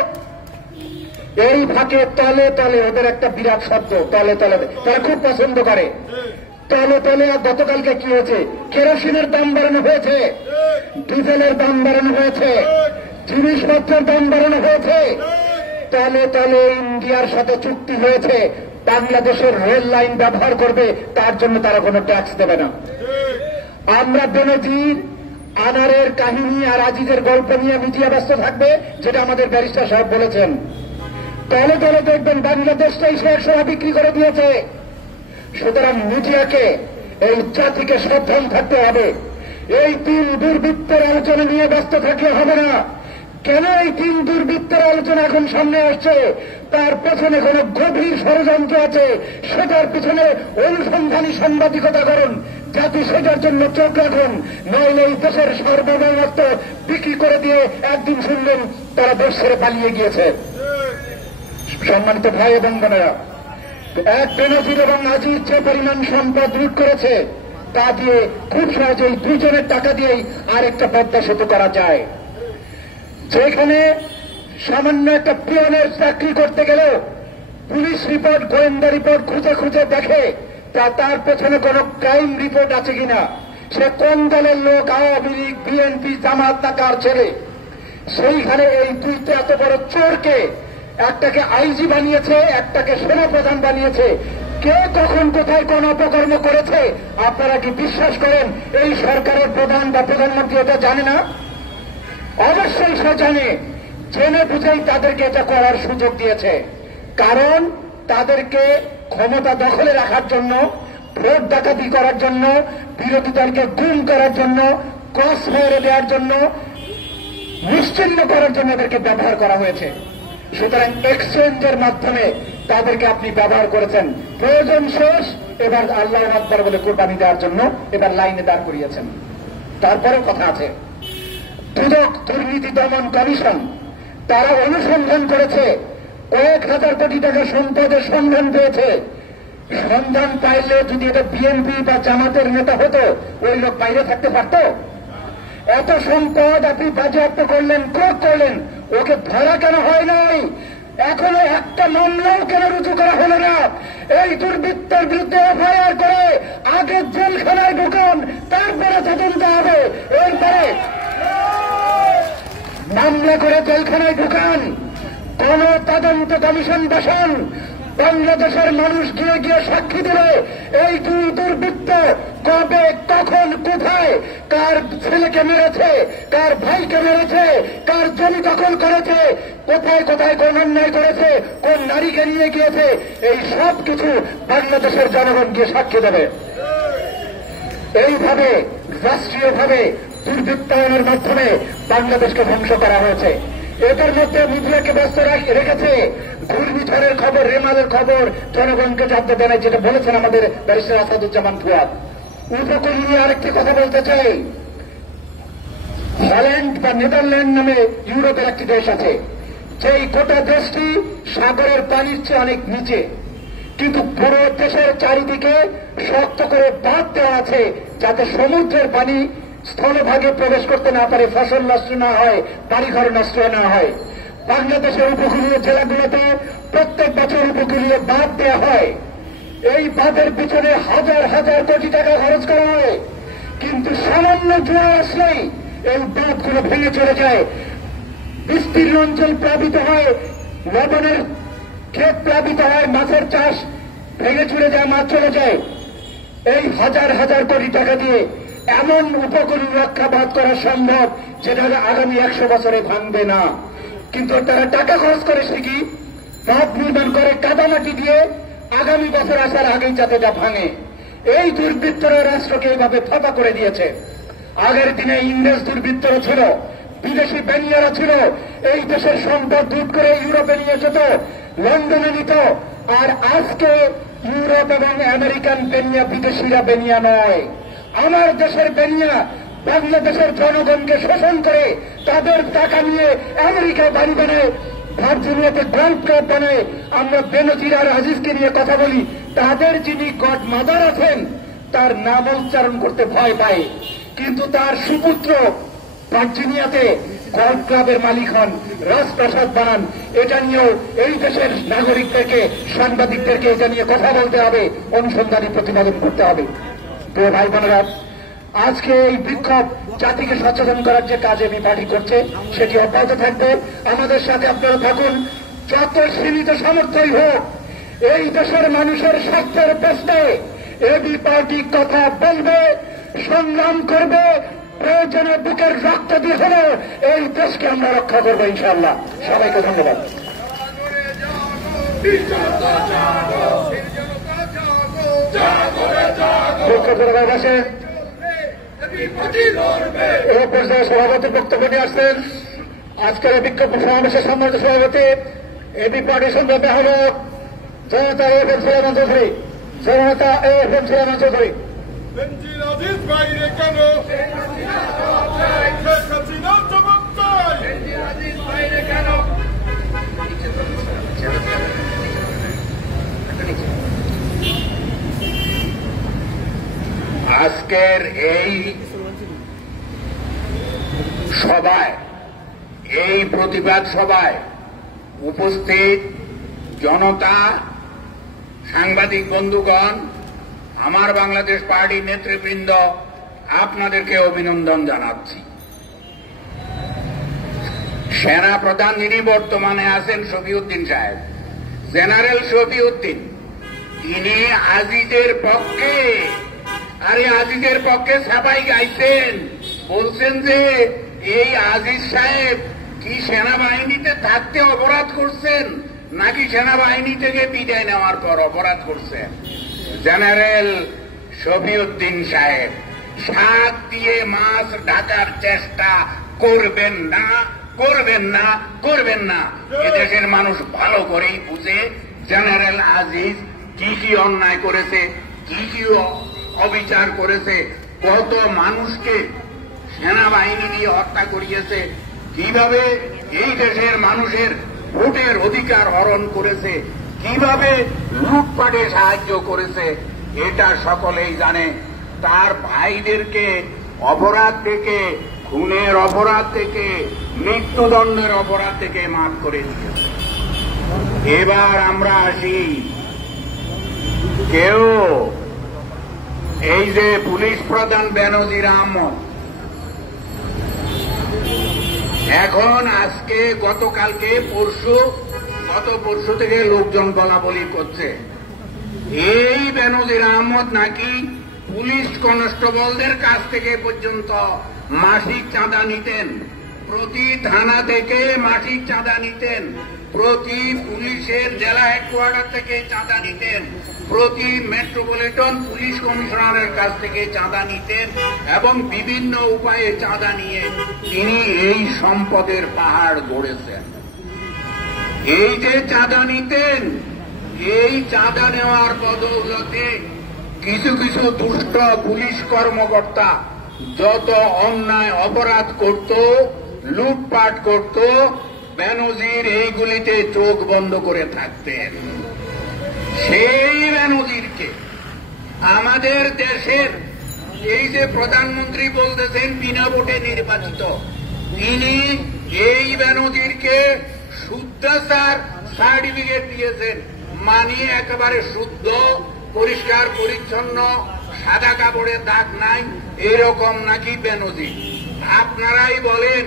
এই ফাঁকে তলে তলে ওদের একটা বিরাট শব্দ, তলে তলে তারা খুব পছন্দ করে। তলে তলে আর গতকালকে কি হয়েছে? কেরোসিনের দাম বাড়ানো হয়েছে, ডিজেলের দাম বাড়ানো হয়েছে, জিনিসপত্রের দাম বাড়ানো হয়েছে। তলে তলে ইন্ডিয়ার সাথে চুক্তি হয়েছে, বাংলাদেশের রেল লাইন ব্যবহার করবে, তার জন্য তারা কোনো ট্যাক্স দেবে না। আমরা বেনজির, আনারের কাহিনী আর আজিজের গল্প নিয়ে মিডিয়া ব্যস্ত থাকবে, যেটা আমাদের ব্যারিস্টার সাহেব বলেছেন। তলে তলে দেখবেন বাংলাদেশটাই শেয়ার সভা বিক্রি করে দিয়েছে। সুতরাং মিডিয়াকে, এই জাতিকে সাবধান থাকতে হবে। এই তিন দুর্বৃত্তের আলোচনা নিয়ে ব্যস্ত থাকলে হবে না। কেন এই 3 দুর্বৃত্তের আলোচনা এখন সামনে আসছে? তার পেছনে কোন গভীর ষড়যন্ত্র আছে, সেটার পিছনে অনুসন্ধানী সাংবাদিকতা করুন, জাতি সেটার জন্য চোখ রাখুন। নইলে এই দেশের সার্বভৌমত্ব বিক্রি করে দিয়ে একদিন শুনলেন তারা দেশ ছেড়ে পালিয়ে গিয়েছে। সম্মানিত ভাই এবং বোনেরা, এক বেনজির এবং আজিজ যে পরিমাণ সম্পদ লুট করেছে তা দিয়ে খুব সহজেই 2 জনের টাকা দিয়েই আরেকটা পদ্মা সেতু করা যায়। যেখানে সামান্য একটা পিয়নের চাকরি করতে গেলেও পুলিশ রিপোর্ট, গোয়েন্দা রিপোর্ট খুঁজে খুঁজে দেখে তার পেছনে কোন ক্রাইম রিপোর্ট আছে কিনা, সে কোন দলের লোক, আওয়ামী লীগ, বিএনপি, জামাত না কার ছেলে। সেইখানে এই 2টা এত বড় চোরকে, একটাকে আইজি বানিয়েছে, একটাকে সেনাপ্রধান বানিয়েছে। কে কখন কোথায় কোন অপকর্ম করেছে আপনারা কি বিশ্বাস করেন এই সরকারের প্রধান বা প্রধানমন্ত্রী এটা জানে না? অবশ্যই সে জানে, জেনে বুঝেই তাদেরকে এটা করার সুযোগ দিয়েছে। কারণ তাদেরকে ক্ষমতা দখলে রাখার জন্য, ভোট ডাকাতি করার জন্য, বিরোধী দলকে গুম করার জন্য, ক্রস ফায়ারে দেওয়ার জন্য, নিশ্চিহ্ন করার জন্য এদেরকে ব্যবহার করা হয়েছে। সুতরাং এক্সচেঞ্জের মাধ্যমে তাদেরকে আপনি ব্যবহার করেছেন। প্রয়োজন শেষ, এবার আল্লাহু আকবার বলে কোরবানি দেওয়ার জন্য এবার লাইনে দাঁড় করিয়েছেন। তারপরেও কথা আছে, দুদক দুর্নীতি দমন কমিশন তারা অনুসন্ধান করেছে, কয়েক হাজার কোটি টাকা সম্পদের সন্ধান পেয়েছে। সন্ধান পাইলে যদি এটা বিএনপি বা জামাতের নেতা হতো, ওই লোক বাইরে থাকতে পারত? এত সম্পদ আপনি বাজেয়াপ্ত করলেন, ক্রোধ করলেন, ওকে ধরা কেন হয় নাই? এখনো একটা মামলাও কেন রুজু করা হলো না? এই দুর্বৃত্তের বিরুদ্ধে এফআইআর করে আগে জেলখানায় ঢুকান, তারপরে তদন্ত হবে। এরপরে মামলা করে জেলখানায় ঢুকান, কোন তদন্ত কমিশন বসান। বাংলাদেশের মানুষ গিয়ে গিয়ে সাক্ষী দেবে এই 2 দুর্বৃত্ত কবে, কখন, কোথায়, কার ছেলেকে মেরেছে, কার ভাইকে মেরেছে, কার জমি দখল করেছে, কোথায় কোথায় কোন অন্যায় করেছে, কোন নারীকে নিয়ে গিয়েছে, এই সব কিছু বাংলাদেশের জনগণ গিয়ে সাক্ষী দেবে। এইভাবে রাষ্ট্রীয়ভাবে দুর্বৃত্তায়নের মাধ্যমে বাংলাদেশকে ধ্বংস করা হয়েছে। এদের মধ্যে মিডিয়াকে ব্যস্ত রেখেছে ঘূর্ণিঝড়ের খবর, রেমালের খবর জনগণকে জানতে দেয় না, যেটা বলেছেন আমাদের ব্যারিস্টার আসাদুজ্জামান ফুয়াদ। উপকূল নিয়ে আরেকটি কথা বলতে চাই। হল্যান্ড বা নেদারল্যান্ড নামে ইউরোপের একটি দেশ আছে, যেই গোটা দেশটি সাগরের পানির চেয়ে অনেক নিচে, কিন্তু পুরো দেশের চারিদিকে শক্ত করে বাঁধ দেওয়া আছে যাতে সমুদ্রের পানি স্থলভাগে প্রবেশ করতে না পারে, ফসল নষ্ট না হয়, বাড়িঘর নষ্ট না হয়। বাংলাদেশের উপকূলীয় জেলাগুলোতে প্রত্যেক বছর উপকূলীয় বাঁধ দেওয়া হয়। এই বাঁধের পিছনে হাজার হাজার কোটি টাকা খরচ করা হয়, কিন্তু সামান্য জোয়ার আসলেই এই বাঁধগুলো ভেঙে চলে যায়, বিস্তীর্ণ অঞ্চল প্লাবিত হয়, লবণের ক্ষেত প্লাবিত হয়, মাছের চাষ ভেঙে চলে যায়, মাছ চলে যায়। এই হাজার হাজার কোটি টাকা দিয়ে এমন উপকূল রক্ষা বাঁধ করা সম্ভব যেটা আগামী 100 বছরে ভাঙবে না, কিন্তু তারা টাকা খরচ করে ঠিকই বাঁধ নির্মাণ করে কাদামাটি দিয়ে, আগামী বছর আসার আগেই যাতে যা ভাঙে। এই দুর্বৃত্তরা রাষ্ট্রকে এইভাবে ফাঁপা করে দিয়েছে। আগের দিনে ইংরেজ দুর্বৃত্তরা ছিল, বিদেশি বেনিয়ারা ছিল, এই দেশের সম্পদ লুট করে ইউরোপে নিয়ে যেত, লন্ডনে নিত। আর আজকে ইউরোপ এবং আমেরিকান বেনিয়া বিদেশিরা বেনিয়া নয়, আমার দেশের বেনিয়া বাংলাদেশের জনগণকে শোষণ করে তাদের টাকা নিয়ে আমেরিকায় বাড়ি বানায়, ভার্জিনিয়াতে গল্ফ ক্লাব বানায়। আমরা বেনজির আর আজিজকে নিয়ে কথা বলি, তাদের যিনি গড মাদার আছেন তার নাম উচ্চারণ করতে ভয় পায়, কিন্তু তার সুপুত্র ভার্জিনিয়াতে গল্ফ ক্লাবের মালিক হন, রাজপ্রাসাদ বানান। এটা নিয়েও এই দেশের নাগরিকদেরকে, সাংবাদিকদেরকে এটা নিয়ে কথা বলতে হবে, অনুসন্ধানী প্রতিবেদন করতে হবে। তো ভাই বোনেরা, আজকে এই বিক্ষোভ জাতিকে সচেতন করার যে কাজ এমপি পার্টি করছে সেটি অব্যাহত থাকবে। আমাদের সাথে আপনারা থাকুন, যত সীমিত সামর্থ্যই হোক এই দেশের মানুষের স্বার্থের পেছনে এবি পার্টি কথা বলবে, সংগ্রাম করবে, প্রয়োজনে বুকের রক্ত দিয়ে হলেও এই দেশকে আমরা রক্ষা করবো ইনশাআল্লাহ। সবাইকে ধন্যবাদ। এই পর্যায়ে সভাপতির বক্তব্য নিয়ে আসছেন আজকের এই বিক্ষোভ সমাবেশের সম্মানিত সভাপতি এবি পার্টির সংগ্রামী আহ্বায়ক জনতা এফএম সুলেমান চৌধুরী, জনতা এফএম সুলেমান চৌধুরী। বেনজির আজিজ বাইরে কেন? শেখ হাসিনার জবাব চাই। বেনজির আজিজ বাইরে কেন? আজকের এই সভায়, এই প্রতিবাদ সভায় উপস্থিত জনতা, সাংবাদিক বন্ধুগণ, আমার বাংলাদেশ পার্টির নেতৃবৃন্দ, আপনাদেরকে অভিনন্দন জানাচ্ছি। সেনা প্রধান যিনি বর্তমানে আছেন শফিউদ্দিন সাহেব, জেনারেল শফিউদ্দিন, তিনি আজিজের পক্ষে, আজিজের পক্ষে সাফাই গাইছেন, বলছেন যে এই আজিজ সাহেব কি সেনাবাহিনীতে থাকতে অপরাধ করছেন নাকি সেনাবাহিনী থেকে বিদায় নেওয়ার পর অপরাধ করছেন। জেনারেল শফিউদ্দিন সাহেব, শাক দিয়ে মাছ ঢাকার চেষ্টা করবেন না, করবেন না, করবেন না। এদেশের মানুষ ভালো করেই বুঝে জেনারেল আজিজ কি কি অন্যায় করেছে, কি কি অবিচার করেছে, কত মানুষকে সেনাবাহিনী দিয়ে হত্যা করিয়েছে, কিভাবে এই দেশের মানুষের ভোটের অধিকার হরণ করেছে, কিভাবে লুটপাটে সাহায্য করেছে, এটা সকলেই জানে। তার ভাইদেরকে অপরাধ থেকে, খুনের অপরাধ থেকে, মৃত্যুদণ্ডের অপরাধ থেকে মাফ করে দিয়েছে। এবার আমরা আসি, কেউ এই যে পুলিশ প্রধান বেনজির আহমদ, এখন আজকে গতকালকে গত পরশু থেকে লোকজন বলাবলি করছে এই বেনজির আহমদ নাকি পুলিশ কনস্টেবলদের কাছ থেকে পর্যন্ত মাসিক চাঁদা নিতেন, প্রতি থানা থেকে মাসিক চাঁদা নিতেন, প্রতি পুলিশের জেলা হেডকোয়ার্টার থেকে চাঁদা নিতেন, প্রতি মেট্রোপলিটন পুলিশ কমিশনারের কাছ থেকে চাঁদা নিতেন এবং বিভিন্ন উপায়ে চাঁদা নিয়ে তিনি এই সম্পদের পাহাড় গড়েছেন। এই যে চাঁদা নিতেন, এই চাঁদা নেওয়ার বদৌলতে কিছু কিছু দুষ্ট পুলিশ কর্মকর্তা যত অন্যায় অপরাধ করত, লুটপাট করত, বেনজির এইগুলিতে চোখ বন্ধ করে থাকতেন। সেই বেনজিরকে আমাদের দেশের এই যে প্রধানমন্ত্রী বলতেছেন বিনা ভোটে নির্বাচিত, তিনি এই বেনজিরকে শুদ্ধাচার সার্টিফিকেট দিয়েছেন, মানে একেবারে শুদ্ধ, পরিষ্কার পরিচ্ছন্ন, সাদা কাপড়ের দাগ নাই, এরকম নাকি বেনজির। আপনারাই বলেন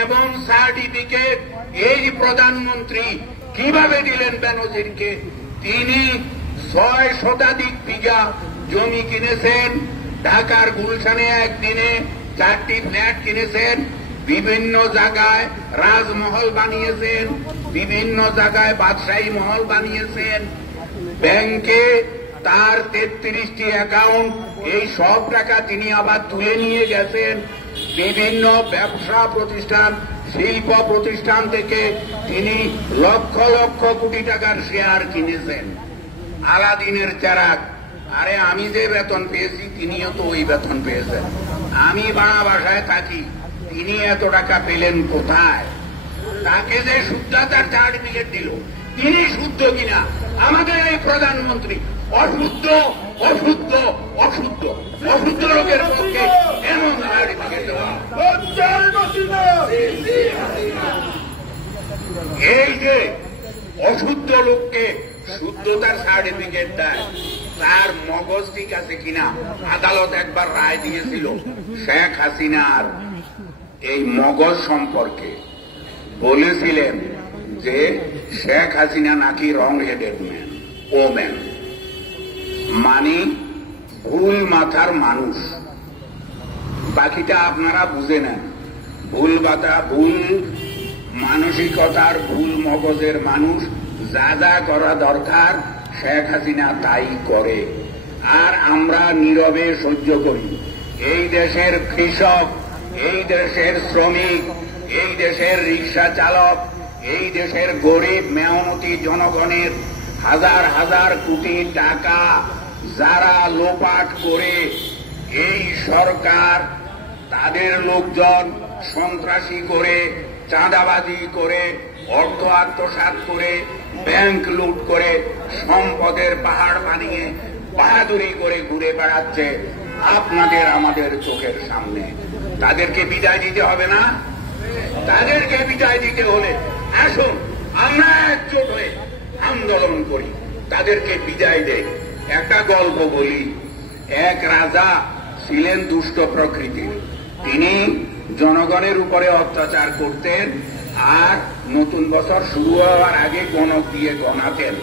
এবং সার্টিফিকেট এই প্রধানমন্ত্রী কিভাবে দিলেন বেনজিরকে? তিনি 6 শতাধিক বিঘা জমি কিনেছেন, ঢাকার গুলশানে একদিনে 4টি ফ্ল্যাট কিনেছেন, বিভিন্ন জায়গায় রাজমহল বানিয়েছেন, বিভিন্ন জায়গায় বাদশাহী মহল বানিয়েছেন, ব্যাংকে তার 33টি অ্যাকাউন্ট, এই সব টাকা তিনি আবার তুলে নিয়ে গেছেন। বিভিন্ন ব্যবসা প্রতিষ্ঠান, শিল্প প্রতিষ্ঠান থেকে তিনি লক্ষ লক্ষ কোটি টাকার শেয়ার কিনেছেন। আলাদিনের চেরাগ, আরে আমি যে বেতন পেয়েছি তিনিও তো ওই বেতন পেয়েছেন। আমি ভাড়া বাসায় থাকি, তিনি এত টাকা পেলেন কোথায়? তাকে যে শুদ্ধাচার সার্টিফিকেট দিল, তিনি শুদ্ধ কিনা? আমাদের এই প্রধানমন্ত্রী অশুদ্ধ, অশুদ্ধ, অশুদ্ধ, অশুদ্ধ লোকের পক্ষে এমন সার্টিফিকেট দেওয়া। এই যে অশুদ্ধ লোককে শুদ্ধতার সার্টিফিকেট দেয়, তার মগজ ঠিক আছে কিনা? আদালত একবার রায় দিয়েছিল শেখ হাসিনার এই মগজ সম্পর্কে, বলেছিলেন যে শেখ হাসিনা নাকি রং হেডেড ম্যান, ও ম্যান, মানে ভুল মাথার মানুষ। বাকিটা আপনারা বুঝে নেন, ভুল কথা, ভুল মানসিকতার, ভুল মগজের মানুষ যা যা করা দরকার শেখ হাসিনা তাই করে, আর আমরা নীরবে সহ্য করি। এই দেশের কৃষক এই দেশের শ্রমিক, এই দেশের রিক্সা চালক, এই দেশের গরিব মেহনতি জনগণের হাজার হাজার কোটি টাকা যারা লোপাট করে এই সরকার তাদের লোকজন সন্ত্রাসী করে, চাঁদাবাজি করে, অর্থ আত্মসাৎ করে, ব্যাংক লুট করে, সম্পদের পাহাড় বানিয়ে বাহাদুরি করে ঘুরে বেড়াচ্ছে আপনাদের আমাদের চোখের সামনে। তাদেরকে বিদায় দিতে হবে না? তাদেরকে বিদায় দিতে হলে আসুন আমরা একজোট হয়ে আন্দোলন করি, তাদেরকে বিদায় দেই। একটা গল্প বলি। এক রাজা ছিলেন দুষ্ট প্রকৃতির। তিনি জনগণের উপরে অত্যাচার করতেন আর নতুন বছর শুরু হওয়ার আগে গণক দিয়ে গণাতেন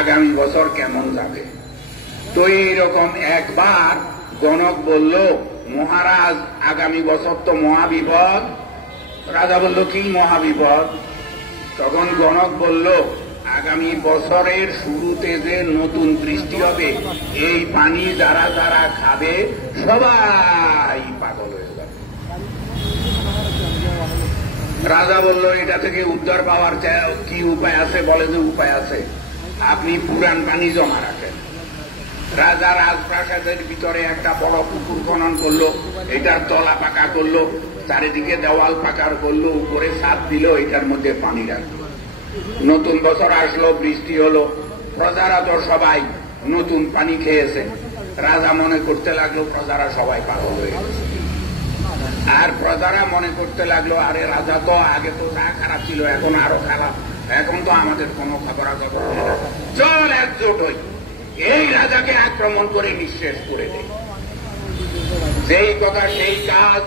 আগামী বছর কেমন যাবে। তো এইরকম একবার গণক বলল, মহারাজ আগামী বছর তো মহাবিপদ। রাজা বলল, কি মহাবিপদ? তখন গণক বলল, আগামী বছরের শুরুতে যে নতুন বৃষ্টি হবে, এই পানি যারা যারা খাবে সবাই পাগল হয়ে যাবে। রাজা বলল, এটা থেকে উদ্ধার পাওয়ার কি উপায় আছে? বলে যে উপায় আছে, আপনি পুরান পানি জমা রাখেন। রাজা রাজপ্রাসাদের ভিতরে একটা বড় পুকুর খনন করলো, এটার তলা পাকা করলো, চারিদিকে দেওয়াল পাকার করলো, উপরে ছাদ দিল, এটার মধ্যে পানি রাখলো। নতুন বছর আসলো, বৃষ্টি হলো, প্রজারা তো সবাই নতুন পানি খেয়েছে। রাজা মনে করতে লাগলো প্রজারা সবাই পাগল হয়ে গেছে। আর প্রজারা মনে করতে লাগলো, আরে রাজা তো আগে তো যা খারাপ ছিল এখন আরো খারাপ, এখন তো আমাদের কোনো খবর না, চল একজোট হই, এই রাজাকে আক্রমণ করে নিঃশেষ করে দেয়। যেই কথা সেই কাজ,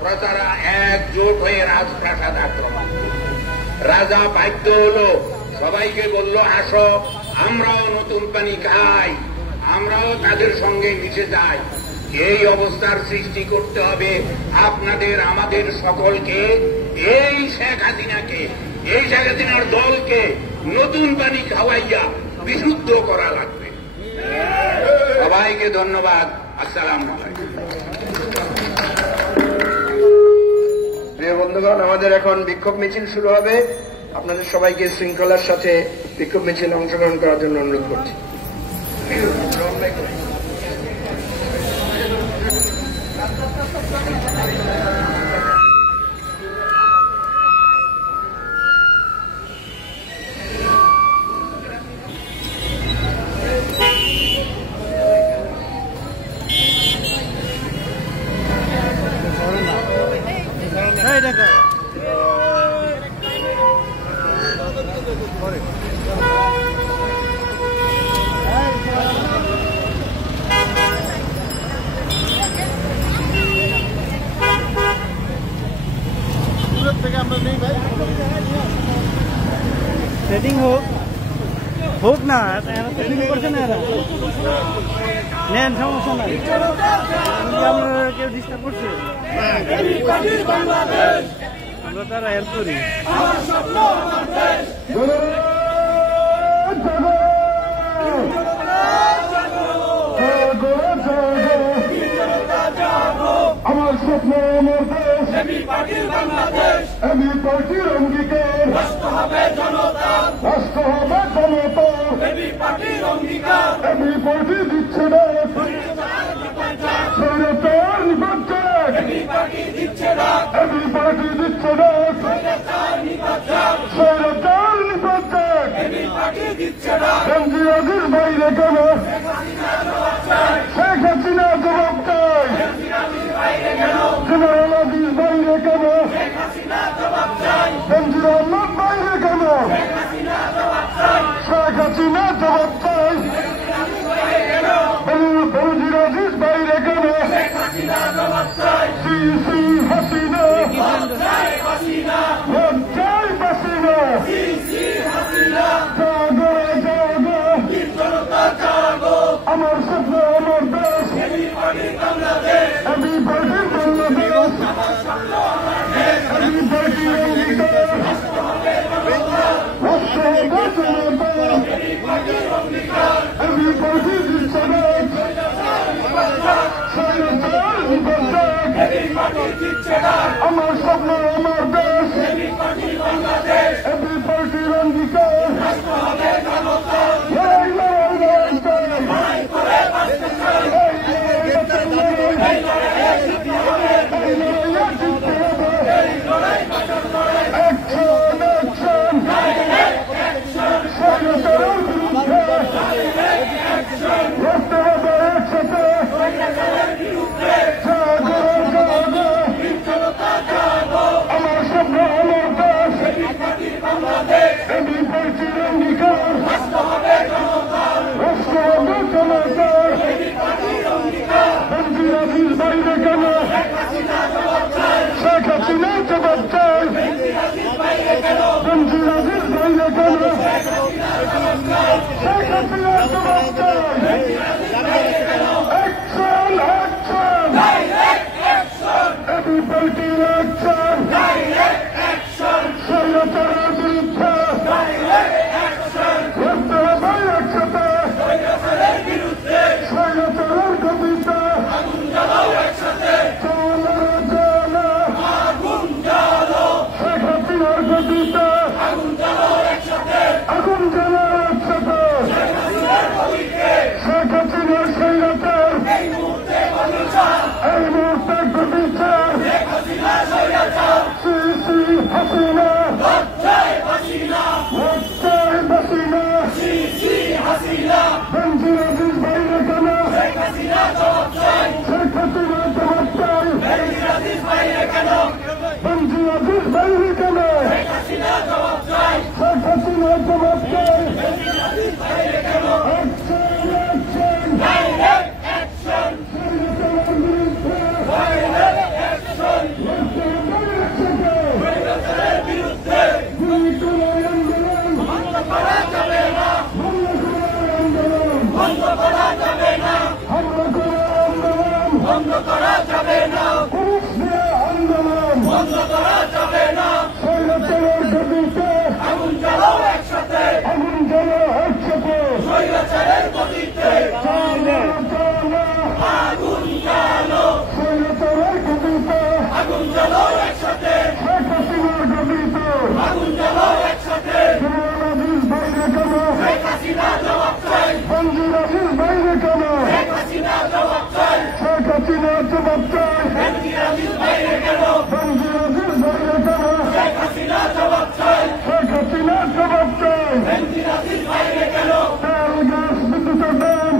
প্রজারা একজোট হয়ে রাজপ্রাসাদ আক্রমণ। রাজা বাধ্য হলো, সবাইকে বলল, আসো আমরাও নতুন পানি খাই, আমরাও তাদের সঙ্গে মিশে যাই। এই অবস্থার সৃষ্টি করতে হবে আপনাদের আমাদের সকলকে, এই শেখ হাসিনাকে, এই শেখ হাসিনার দলকে নতুন পানি খাওয়াইয়া বিশুদ্ধ করা লাগবে। সবাইকে ধন্যবাদ। আসসালামু আলাইকুম। প্রিয় বন্ধুগণ, আমাদের এখন বিক্ষোভ মিছিল শুরু হবে। আপনাদের সবাইকে শৃঙ্খলার সাথে বিক্ষোভ মিছিলে অংশগ্রহণ করার জন্য অনুরোধ করছি। সেটিং হোক না, সেটিং করছে না এরা, নেন সমস্যা নাই। আমরা কেউ ডিস্টার্ব করছে, আমরা তারা হেল্প করি। আমার স্বপ্ন আমার দেশ, আমি পার্টির অঙ্গীকার, রাষ্ট্র হবে জনতা, আমি পার্টি দিচ্ছে না, স্বৈরাচার নিপাত, আমি পার্টি দিচ্ছে না, স্বৈরাচার নিপাত, এমজিরাজের বাইরে কেন শেখ হাসিনা জবাব চাই, জেনারেল আজিজ বাইরে কেন, বেনজির আহমদ বাইরে কেন, শেখ হাসিনা জবাব চাই, বেনজির আজিজ বাইরে কেন, সিসি হাসিনা চাই, হাসিনা জাগো জাগো, আমার স্বপ্ন আমার দেশ, আমি পার্টির বাংলাদেশ, আমি পার্টির অঙ্গীকার, রাষ্ট্র হবে জনতা, আমি পার্টি দিচ্ছে না, স্বৈরাচার নিপাত, আমার স্বপ্ন আমার দেশ, এবি পার্টির অঙ্গীকার, লড়াই লড়াই লড়াই শেখ হাসিনা জবাব চাই, বেনজির আজিজ বাইরে কেন, শেখ হাসিনা জবাব চাই, অ্যাকশন অ্যাকশন, এবি পার্টির অ্যাকশন, স্বৈরাচারের বিরুদ্ধে লড়তে হবে একসাথে, স্বৈরাচারের গতিতে আগুন জ্বালাও একসাথে, শেখ হাসিনার স্বৈরাচার এই মুহূর্তে গতিছে, শ্রী হাসিনা লজ্জায় হাসিনা, বেনজির আজিজ বাইরে কেন, শেখ হাসিনা জবাব চাই, বেনজির আজিজ বাইরে কেন, শেখ হাসিনা জবাব চাই, বন্ধ করা যাবে না, আন্দোলন বন্ধ করা যাবে না, স্বৈরাচারের গতিতে আগুন জ্বালাও একসাথে, স্বৈরাচারের গতিতে আগুন জ্বালো, স্বৈরাচারের গতিতে আগুন জ্বালাও একসাথে, শেখ হাসিনার গতিতে আগুন জ্বালাও একসাথে, শেখ হাসিনা জবাব চাই, বেনজির আজিজ বাইরে কেন, শেখ হাসিনা জবাব চাই, শেখ হাসিনা জবাব চাই, বেনজির আজিজ বাইরে কেন, বেনজির আজিজ বাইরে কেন, শেখ হাসিনা জবাব চাই, শেখ হাসিনা জবাব চাই, বেনজির আজিজ বাইরে কেন, তেল গ্যাস বিদ্যুতের দাম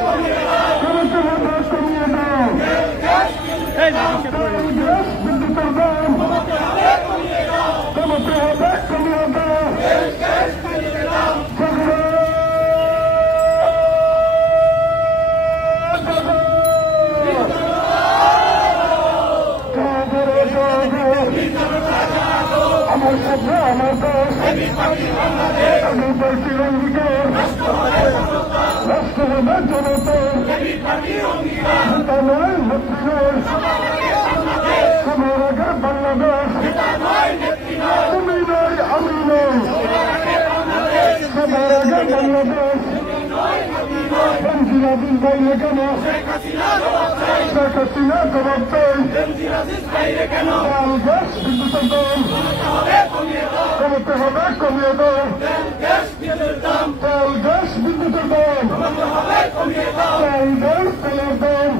কমিয়ে দাও, কমিয়ে দাও, তেল গ্যাস বিদ্যুতের দাম কমাতে হবে, কমিয়ে দাও, কমিয়ে দাও, তেল গ্যাস বিদ্যুতের দাম আমার স্বপ্ন আমার দেশ, এবি পার্টির অঙ্গীকার, রাষ্ট্র হবে জনতা, নেতা নয় নেত্রী নয়, সবার আগে বাংলাদেশ, তুমি নয় আমি নই, সবার আগে বাংলাদেশ, বেনজির আজিজ বাইরে কেন, শেখ হাসিনা জবাব চাই, তেল গ্যাস বিদ্যুতের দাম কমাতে হবে, কমিয়ে দাও, তেল গ্যাস বিদ্যুতের দাম, তেল গ্যাস তেলের দাম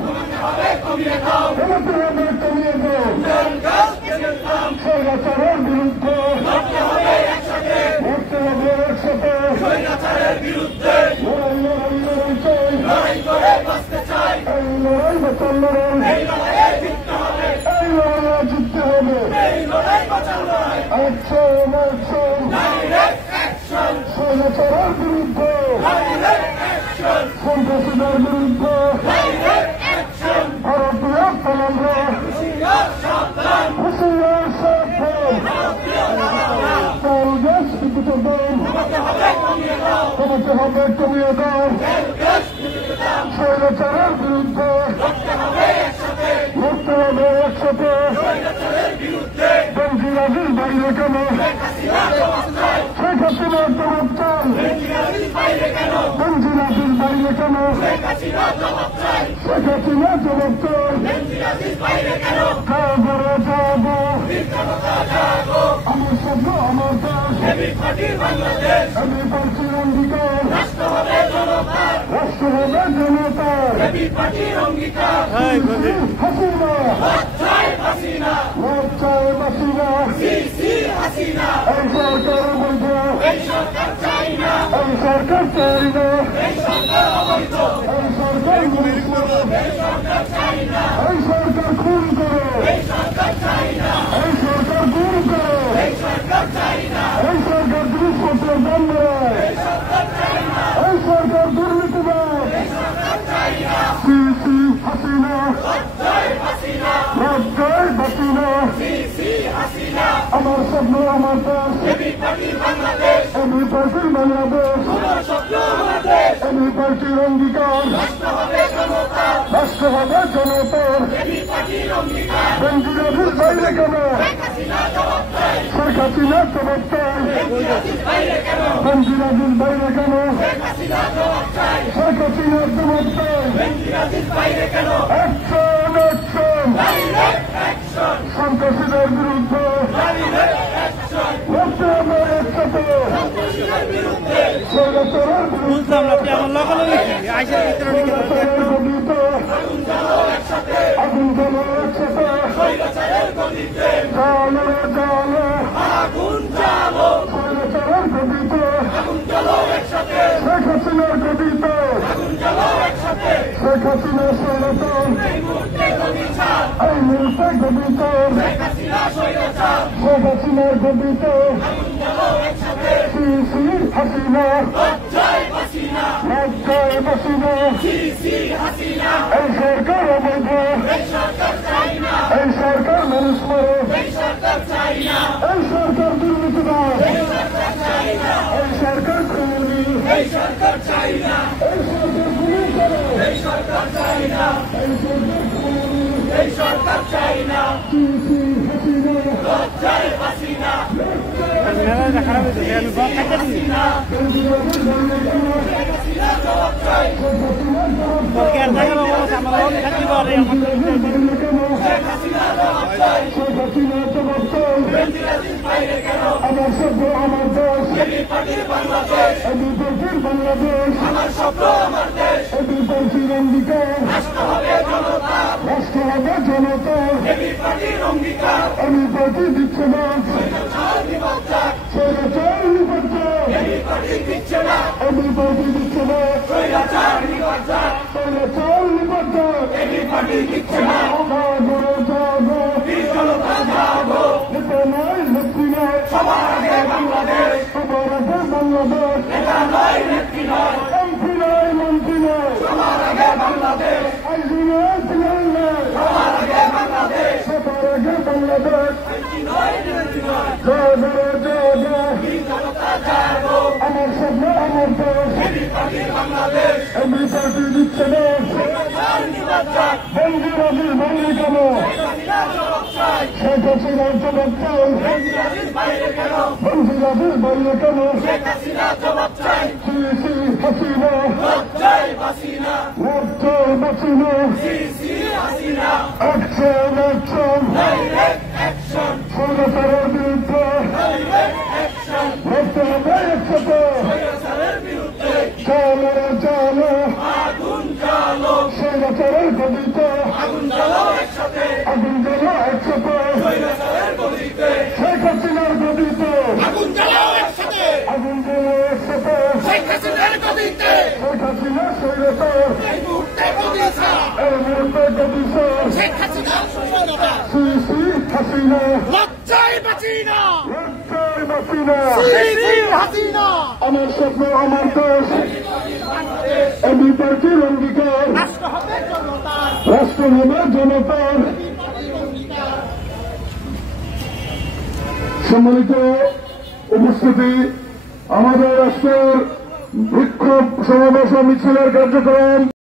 কমাতে হবে, কমিয়ে দাও, কমাতে হবে, কমিয়ে দাও, তেল গ্যাস তেলের দাম, স্বৈরাচারের বিরুদ্ধে লড়তে হবে একসাথে, স্বৈরাচারের বিরুদ্ধে লড়াই করে বাঁচতে চাই, এই লড়াই বাঁচার লড়াই, এই লড়াইয়ে জিততে হবে, এই লড়াইয়ে জিততে হবে, এই লড়াই বাঁচার লড়াই, অ্যাকশন অ্যাকশন, ডাইরেক্ট অ্যাকশন, স্বৈরাচারের বিরুদ্ধে ডাইরেক্ট অ্যাকশন, সন্ত্রাসীদের বিরুদ্ধে ডাইরেক্ট অ্যাকশন, ভারতীয় তরুণরা হুঁশিয়ার সাবধান, হুঁশিয়ার সাবধান, তেল গ্যাস বিদ্যুতের দাম কমাতে হবে, কমিয়ে দাও, কমাতে হবে, কমিয়ে দাও, তেল গ্যাস বিদ্যুতের দাম, স্বৈরাচারের বিরুদ্ধে লড়তে হবে একসাথে, লড়তে হবে একসাথে, স্বৈরাচারের বিরুদ্ধে, বেনজির আজিজ বাইরে কেন, শেখ হাসিনা জবাব চাই, শেখ হাসিনা জবাব চাই, বেনজির আজিজ বাইরে কেন, বেনজির আজিজ বাইরে কেন? শেখ হাসিনা জবাব চাই। জাগো জাগো, আমার স্বপ্ন আমার দেশ, আমি পার্টির অঙ্গীকার, রাষ্ট্র হবে জনতার, হাসিনা হাসিনা, এই সরকার অবৈধ, এই সরকার চাই না, এই সরকার চাই না, এই সরকার খুন করো, এই সরকার গুম করো, এই সরকার জিনিসপত্র দাম দেয়, এই সরকার দুর্নীতিবাদ, হাসিনা, হাসিনা, আমার স্বপ্ন আমার দেশ, আমি পার্টির বাংলাদেশ, আমি পার্টির অঙ্গীকার, রাষ্ট্র হবে জনতার, বঞ্চিতের বাইরে কেন? শেখ হাসিনা জবাব চাই। বঞ্চিতের বাইরে কেন? শেখ হাসিনা জবাব চাই। অ্যাকশন, সন্ত্রাসীদের বিরুদ্ধে লড়তে হবে একসাথে, স্বৈরাচারের বিরুদ্ধে আগুন জ্বালো একসাথে, স্বৈরাচারের গদিতে শেখ হাসিনার গদিতে, শেখ হাসিনা স্বৈরাচার, এই মুহূর্তে গদিতে, শেখ হাসিনার গদিতে, হাসিনা, এই সরকার অবৈধ, এই সরকার মানুষ মারে, এই সরকার দুর্নীতিবাদ, এই সরকার খুনি, এই সরকার চাই না, এই সরকার খুনি করে, এই সরকার চাই না, এই সরকার খুনি, এই সরকার চাই না, হাসিনা, খারাপ হয়েছে আমার স্বপ্ন আমার দেশ, আমি পার্টির বাংলাদেশ, আমার স্বপ্ন আমার দেশ, আমি পার্টির অঙ্গীকার, রাষ্ট্র হবে জনতার, আমি পার্টি দিচ্ছে না, স্বৈরাচার নিবদ্ধ, আমি পার্টি দিচ্ছে না, স্বৈরাচার নিবদ্ধ, আমি পার্টি দিচ্ছে না, জাগো, নেতা নয় নেত্রী নয়, সবার আগে বাংলাদেশ, নেতা নয় নেত্রী নয়, এমপি নয় মন্ত্রী নয়, সবার আগে বাংলাদেশ, আইজি নয় সিআই নয়, সবার আগে বাংলাদেশ, সবার আগে বাংলাদেশ, আমার স্বপ্ন আমার দেশ, আমি পার্টি দিচ্ছে না, বন্ধুরাজির বাইরে কেন? শেখ হাসিনার জবাব চাই। বন্ধুরাজির বাইরে কেন? হাসিনা, হাসিনা, অ্যাকশন, স্বৈরাচারের বিরুদ্ধে লড়তে হবে একসাথে, চলো স্বৈরাচারের গদিতে, আগুন জ্বালো একসাথে, শেখ হাসিনার গদিতে, শেখ হাসিনা স্বৈরাচার, এই মুহূর্তে গদিছে, হাসিনা, হাসিনা, আমার স্বপ্ন আমার দেশ, আমি পার্টির অঙ্গীকার, রাষ্ট্র হবে জনতার, সম্মানিত উপস্থিতি, আমাদের রাষ্ট্রের বিক্ষোভ সমাবেশ মিছিলের কার্যক্রম